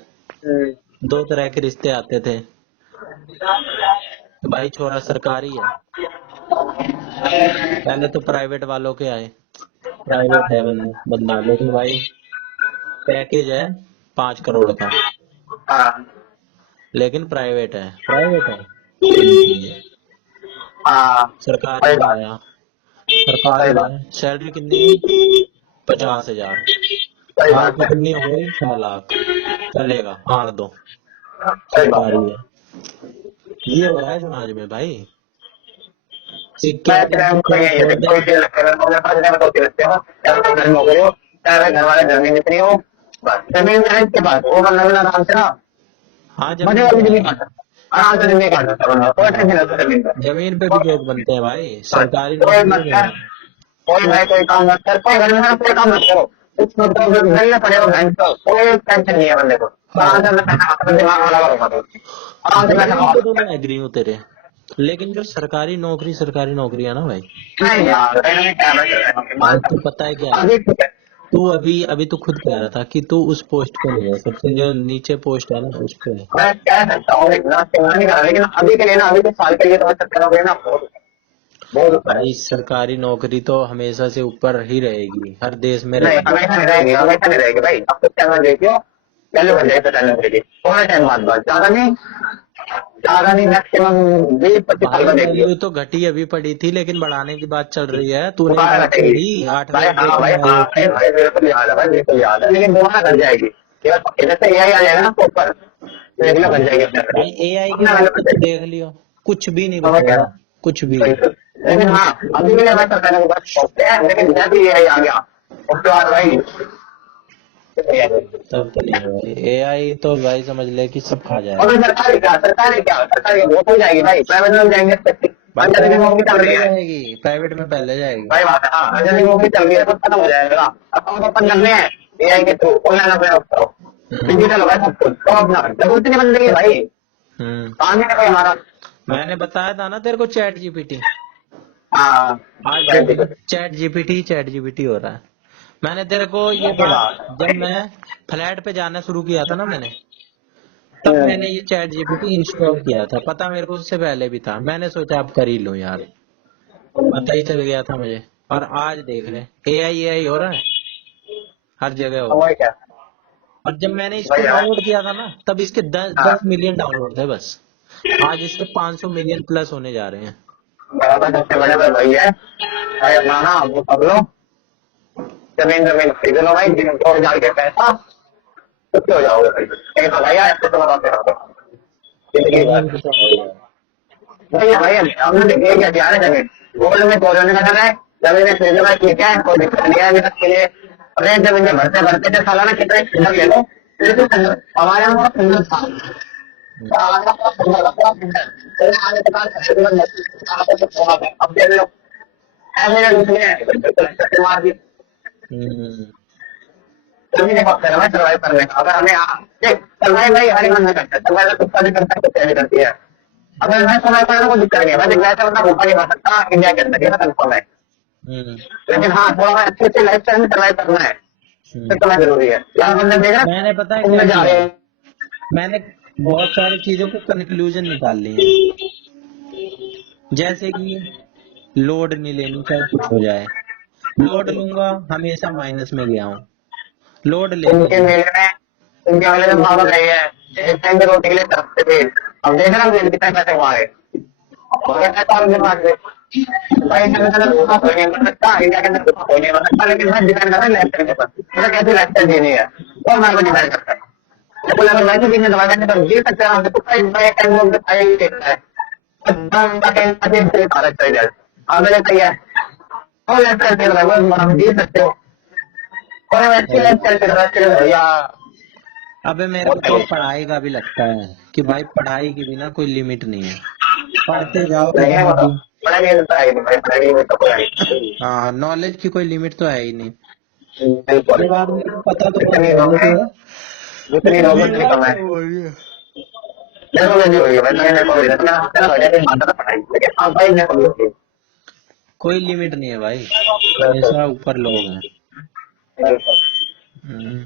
दो तरह के रिश्ते आते थे भाई। छोरा सरकारी है, पहले तो प्राइवेट वालों के आए, प्राइवेट है बंदा, लेकिन भाई पैकेज है 5 करोड़ का, हाँ लेकिन प्राइवेट है, समझिए। हाँ सरकारी सही में बात, आया, सरकारी सही बात, में सैलरी कितनी है, 50,000। सही हाँ, बात है, कितनी हो गई, 6 लाख, चलेगा, हाँ दो, सही बात है। सरकारी है। ये हो रहा है समाज में भाई। मैं सिक्योरिटी तेरे को ये छोड़ दे। कोई चीज लगता है, मैं पास में तो रखते हो, चाहे तो घर में हो गए हो, चाहे घर वाले जमीन इतनी हो, बस जमीन है इसके पास, वो बंदा भी आराम से ना हाँ, मजे जमीन वाली पे जमीन है, काट सकता, आराम से जमीन काट सकता बंदा, कोई टेंशन नहीं जमीन का। जमीन पे भी जोक बनते हैं भाई, बस सरकारी कोई नौकरी मत में कर, है। कोई भाई कोई काम मत कर, कोई घर में ना कोई काम मत करो, कुछ मतलब घर में पड़े हो बैंक का, कोई टेंशन नहीं है बंदे को, आराम से अपना पैसा अपना दिमाग वाला करो, आराम से पैसा जमीन कमा पे तो सकते मैं एग्री हूँ तेरे, लेकिन जो सरकारी नौकरी है ना भाई, हैं। नहीं यार कहीं ना कहीं क्या चल रहा है भाई मान तू पता है क्या है, अभी ठीक है। तू अभी अभी तू खुद कह रहा था कि तू उस पोस्ट पे नहीं है, सबसे जो नीचे पोस्ट है ना, उस पे है। मैं कह सकता हूँ इतना इस्तेमाल नहीं करा, लेकिन अभी के लिए ना, अभी कुछ साल के लिए तो मैं सकता हूँ ना, बहुत ऊपर है। भाई सरकारी नौकरी तो हमेशा से ऊपर ही रहेगी, हर देश में नहीं रहेगी। हमेशा नहीं रहेगी, हमेशा नहीं रहेगी भाई, अब कुछ टाइम में देखियो पहले बन जाएगी पता नहीं रहेगी, थोड़ा टाइम बाद बाद, ज्यादा नहीं मैक्सिमम 20-25 साल भाई का देखियो, वैल्यू तो घटी अभी पड़ी थी, लेकिन बढ़ाने की बात चल रही है, तूने ये दोबारा बात घटेगी छोड़ी 8वें भाई। हाँ भाई, वेतन हाँ आयोग भाई, की। भाई बिल्कुल याद है भाई, बिल्कुल याद है, लेकिन दोबारा घट जाएगी, इधर से यही आ जाएगा ना ऊपर, रेगुलर घट जाएगी अपने भाई एआई के अपने बाद वाले तो घट तू जाएगी, देख लियो, कुछ भी नहीं समझ गया बचेगा, ना, कुछ भी। बिल्कुल। लेकिन हाँ अभी के लिए भाई सरकार ने बस सोचते हैं, लेकिन जब भी यही आ गया उसके बाद भाई तब तो नहीं है भाई, एआई तो भाई समझ ले कि सब खा और जाएगा। सरकारी वो हो जाएगी भाई, प्राइवेट में जाएंगे, भाई अंदर की प्राइवेट नौकरी में चल रही पहले है जाएगी, प्राइवेट में पहले जाएगी। भाई, बात है हाँ, अंदर की नौकरी चल रही है, सब खत्म हो जाएगा, अब हम अपन करने हैं एआई के थ्रू, ऑनलाइन अपने करो, डिजिटल होगा सब कुछ, तो अपना जरूरत नहीं बन रही है भाई, हम्म काम ही नहीं भाई हमारा। मैंने बताया था ना तेरे को, चैट जीपीटी, हाँ आज चैट जीपीटी हो रहा है। मैंने तेरे को ये बात, जब मैं फ्लैट पे जाना शुरू किया था ना मैंने, तब मैंने ये चैट जीपीटी इंस्टॉल किया था, पता मेरे को उससे पहले भी था, मैंने सोचा अब कर ही लो यार, पता ही चल गया था मुझे। और आज देख ले, एआई हो रहा है, हर जगह हो रहा है। वही क्या और जब मैंने इसको भाई डाउनलोड किया था ना, तब इसके 10 हाँ 10 मिलियन डाउनलोड थे बस, आज इसके 500 मिलियन प्लस होने जा रहे हैं। बराबर सबसे बड़े भाई वही है भाई, अपना ना वो कर लो, जमीन खरीद लो भाई, दिन तोड़ जाल के पैसा कुछ हो जाओगे भाई, कहीं तो भाई ऐसे तो बताते रहो जिंदगी जमीन भर। की तो है ही है। भाई भाई हमने देखिए क्या क्या है जमीन, गोल्ड में तोड़ने का डर है, जमीन खरीदने का ठीक है, कोई दिक्कत नहीं है अभी तक के लिए, अपने जमीन में भरते भरते थे सालाना कितने खंडर ले लो, हमारे यहाँ खंडर था, अब देख लो ऐसे मार दी, हम्म, कभी नहीं बात कर रहा मैं सर्वाइव करने का। अगर हमें सर्वाइव नहीं हर इंसान नहीं करता, सर्वाइव कुत्ता भी करता है, कुत्ते भी करती है। अगर मैं सर्वाइव करने को दिक्कत नहीं है, मैं दिख जाता मतलब ऊपर नहीं बढ़ सकता इंडिया के अंदर, ये कंफर्म है। लेकिन हाँ थोड़ा अच्छे अच्छे लाइफ स्टाइल में सर्वाइव करना है, तो करना जरूरी है। यार बंदे देख रहे मैंने पता है क्या घूमने जा रहे किया, हैं। मैंने बहुत सारी चीजों को कंक्लूजन निकाल लिए हैं। जैसे कि लोड नहीं लेनी, चाहे कुछ हो जाए। लोड लूंगा हमेशा माइनस में गया हूँ, लोड ले उनके लेंगे। मेले में उनके मेले में भाग रही है, एक टाइम पे रोटी के लिए तरसते थे। अब देख रहा हूँ कितने पैसे हुआ है, और ऐसा उनके पास है। भाई इंडिया के अंदर धोखा कोई नहीं बन सकता, इंडिया के अंदर धोखा कोई नहीं बन सकता, लेकिन मैं डिपेंड कर रहा है लाइफ स्टाइल के ऊपर, मुझे कैसी लाइफ स्टाइल जीनी है वो मेरे को डिसाइड करता है। देखो अगर वैसे जीने दवा करने पर जी सकते हैं, हम तो एक टाइम लोग खाया ही देखता है। भारत चल जाए अब सही है, और लाइफ स्टाइल चल रहा है हम जी सकते हो, और वैसी लाइफ स्टाइल चल रहा है भैया। अबे मेरे को तो पढ़ाई का भी लगता है कि भाई पढ़ाई के बिना कोई लिमिट नहीं है, पढ़ते जाओ नहीं है कहीं मतलब भी। पढ़ाई नहीं होता है भाई, पढ़ाई में तो पढ़ाई हाँ, नॉलेज की कोई लिमिट तो है ही नहीं। बिल्कुल ये बात मेरे को पता तो जितनी पहले से नौकरी है। जितनी नौकरी उतनी कमाए। देखो वैसे हुई है, वैसे मैंने कॉलेज में अपना हफ्ता लगा के मानता था पढ़ाई, लेकिन अब भाई मैं कभी होती कोई लिमिट नहीं है भाई, हमेशा ऊपर लोग हैं। हम्म।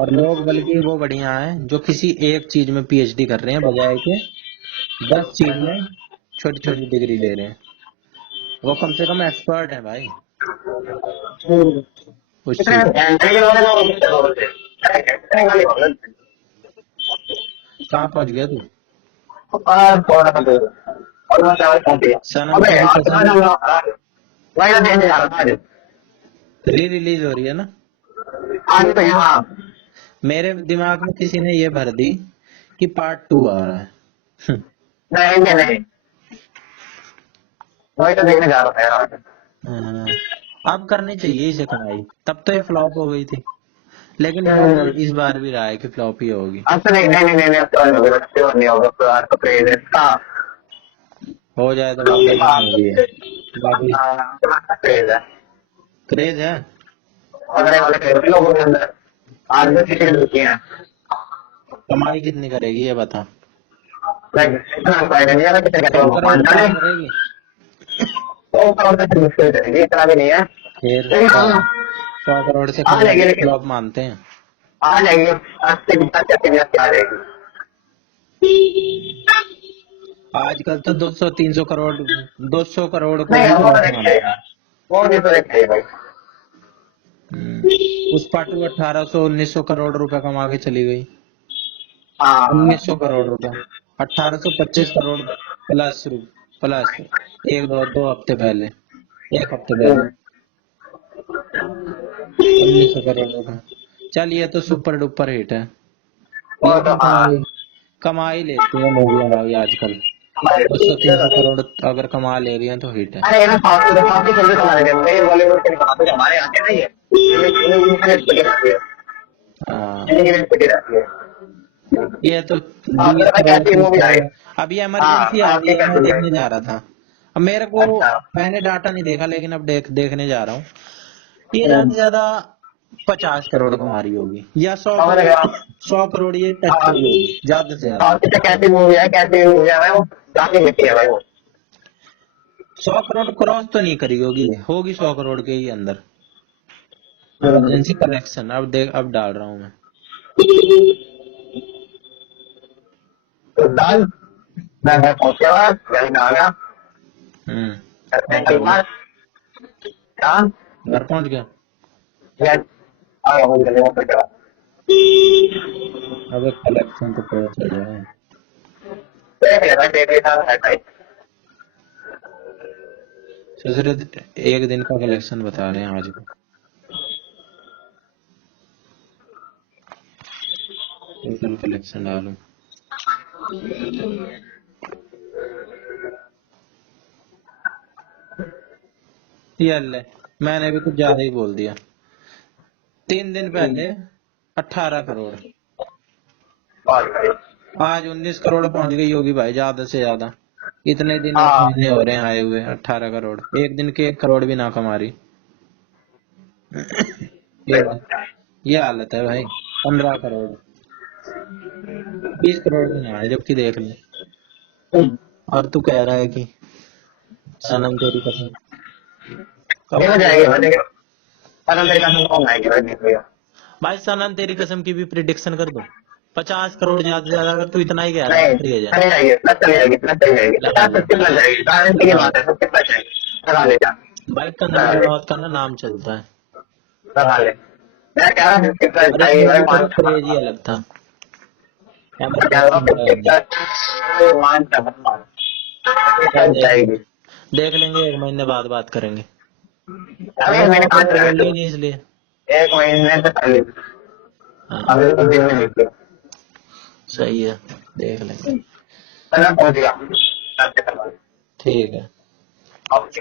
और लोग बल्कि वो बढ़िया हैं जो किसी एक चीज में पीएचडी कर रहे हैं, बजाय के 10 चीज में छोटी छोटी डिग्री ले रहे हैं। वो कम से कम एक्सपर्ट है भाई उस इतने चीज। घंटे वाले लोग कितने बोलते हैं, कितने वाले बोलते कहाँ पहुंच गया तू? हैं थोड़ा सा दूर और मैं चावल खाती है। सनम अबे तेरी आज कसम वही तो देने जा रहा था आज। री रिलीज हो रही है ना। आज तो यहाँ मेरे दिमाग में किसी ने ये भर दी कि पार्ट 2 आ रहा है। नहीं वही तो देखने जा रहा था यार। अब करनी चाहिए इसे कमाई, तब तो ये फ्लॉप हो गई थी, लेकिन लग इस बार भी रहा है कि फ्लॉप ही होगी। अब तो नहीं अब तो नहीं होगा, तो आज तो क्रेज है इसका। हो जाए तो बाबा की मूवी है, बाकी क्रेज है क्रेज है। आने वाले क्रेज लोगों के अंदर आज भी टिकट रुकी है। कमाई कितनी करेगी ये बता। इतना फायदा नहीं है कितने कहते 100 हैं करोड़ जाने कमा करेगी तो करोड़ से मुश्किल करेगी, इतना भी नहीं है। फिर लेकिन हाँ 100 करोड़ से आ जाएगी, कम लेकिन फ्लॉप मानते हैं। आ जाएगी, आज से 50 आ जाएगी। आजकल तो 200-300 करोड़, 200 करोड़ को नहीं भी वो तो फ्लॉप देखिए मानते हैं। वो भी तो देखिए भाई। पुष्पा 2 1800-1900 करोड़ रुपए कमा के चली गई। हाँ 1900 करोड़ रुपए, 1825 करोड़ प्लस 1-2 हफ्ते पहले, 1 हफ्ते पहले 1900 करोड़ रुपए। चल ये तो सुपर डुपर हिट है, वो तो लेकिन हाँ कमा ही लेते हैं मूवियाँ भाई आजकल। 200-300 करोड़ अगर कमा ले रही हैं तो हिट है। अरे ये ना साउथ की फिल्म कमा रहे थे, बॉलीवुड के कमाते हमारे आते ना ये हाँ, रहती है। ये तो आप 20 करोड़ कैसी मूवी आई? अभी इमरजेंसी आ रही आपकी है, मैं कैसी है? देखने जा रहा था। अब मेरे को, अच्छा मैंने डाटा नहीं देखा लेकिन अब देखने जा रहा हूँ। ये ज्यादा से ज्यादा 50 करोड़ कमा रही होगी या 100 समझ गया। 100 करोड़ ये टच कर रही होगी ज्यादा से ज्यादा। आपकी कैसी मूवी है भाई, वो काफी हिट है भाई वो। 100 करोड़ क्रॉस तो नहीं करी होगी, होगी 100 करोड़ के ही अंदर। इमरजेंसी कलेक्शन अब डाल रहा हूँ मैं। तो डाल मैं पहुंचे हुआ घर आ गया हाँ घर पहुंच गया। आ गया मुझे वो पहुंचा। अब कलेक्शन तो पहुंच जाए। देख लेना देख लेना सिर्फ एक दिन का कलेक्शन बता रहे हैं आज को। टोटल कलेक्शन डालूं। ये ले, मैंने भी कुछ ज्यादा ही बोल दिया। 3 दिन पहले 18 करोड़, आज 19 करोड़ पहुंच गई होगी भाई, ज्यादा से ज्यादा। इतने दिन एक महीने हो रहे हैं आए हुए, 18 करोड़। एक दिन के 1 करोड़ भी ना कमा रही। ये हालत है भाई। 15 करोड़ 20 करोड़ में ना है, जबकि देख ले। और तू कह रहा है कि सनम तेरी कसम हो जाएगी भाई, देखो सनम तेरी कसम कौन आएगी भाई, देखो यार। भाई सनम तेरी कसम की भी प्रिडिक्शन कर दो। 50 करोड़ ज्यादा से ज्यादा, अगर तू इतना ही कह रहा है नहीं तो ये जाए। चली जाएगी, प्लस चली जाएगी, प्लस चली जाएगी, 50-50 प्लस जाएगी, गारंटी की बात है, 50 प्लस जाएगी। लगा ले जा, भाई लगा कंगना ले, रनौत का ना नाम चलता है। लगा ले। मैं कह रहा हूँ 50 प्लस अरे जाएगी भाई, मूवी का मान तो क्रेज ही अलग था। मैं कह रहा हूँ 50 प्लस मान समझ मान, 50 चल प्लस जाएगी। देख लेंगे, 1 महीने बाद बात करेंगे। अभी मैंने तो 5 लगा बोल दिया, ही नहीं इसलिए। 1 महीने से पहले, हाँ अभी तो दिन में निकले, सही है, देख लेंगे। सनम पहुंच गया। ठीक है। ओके।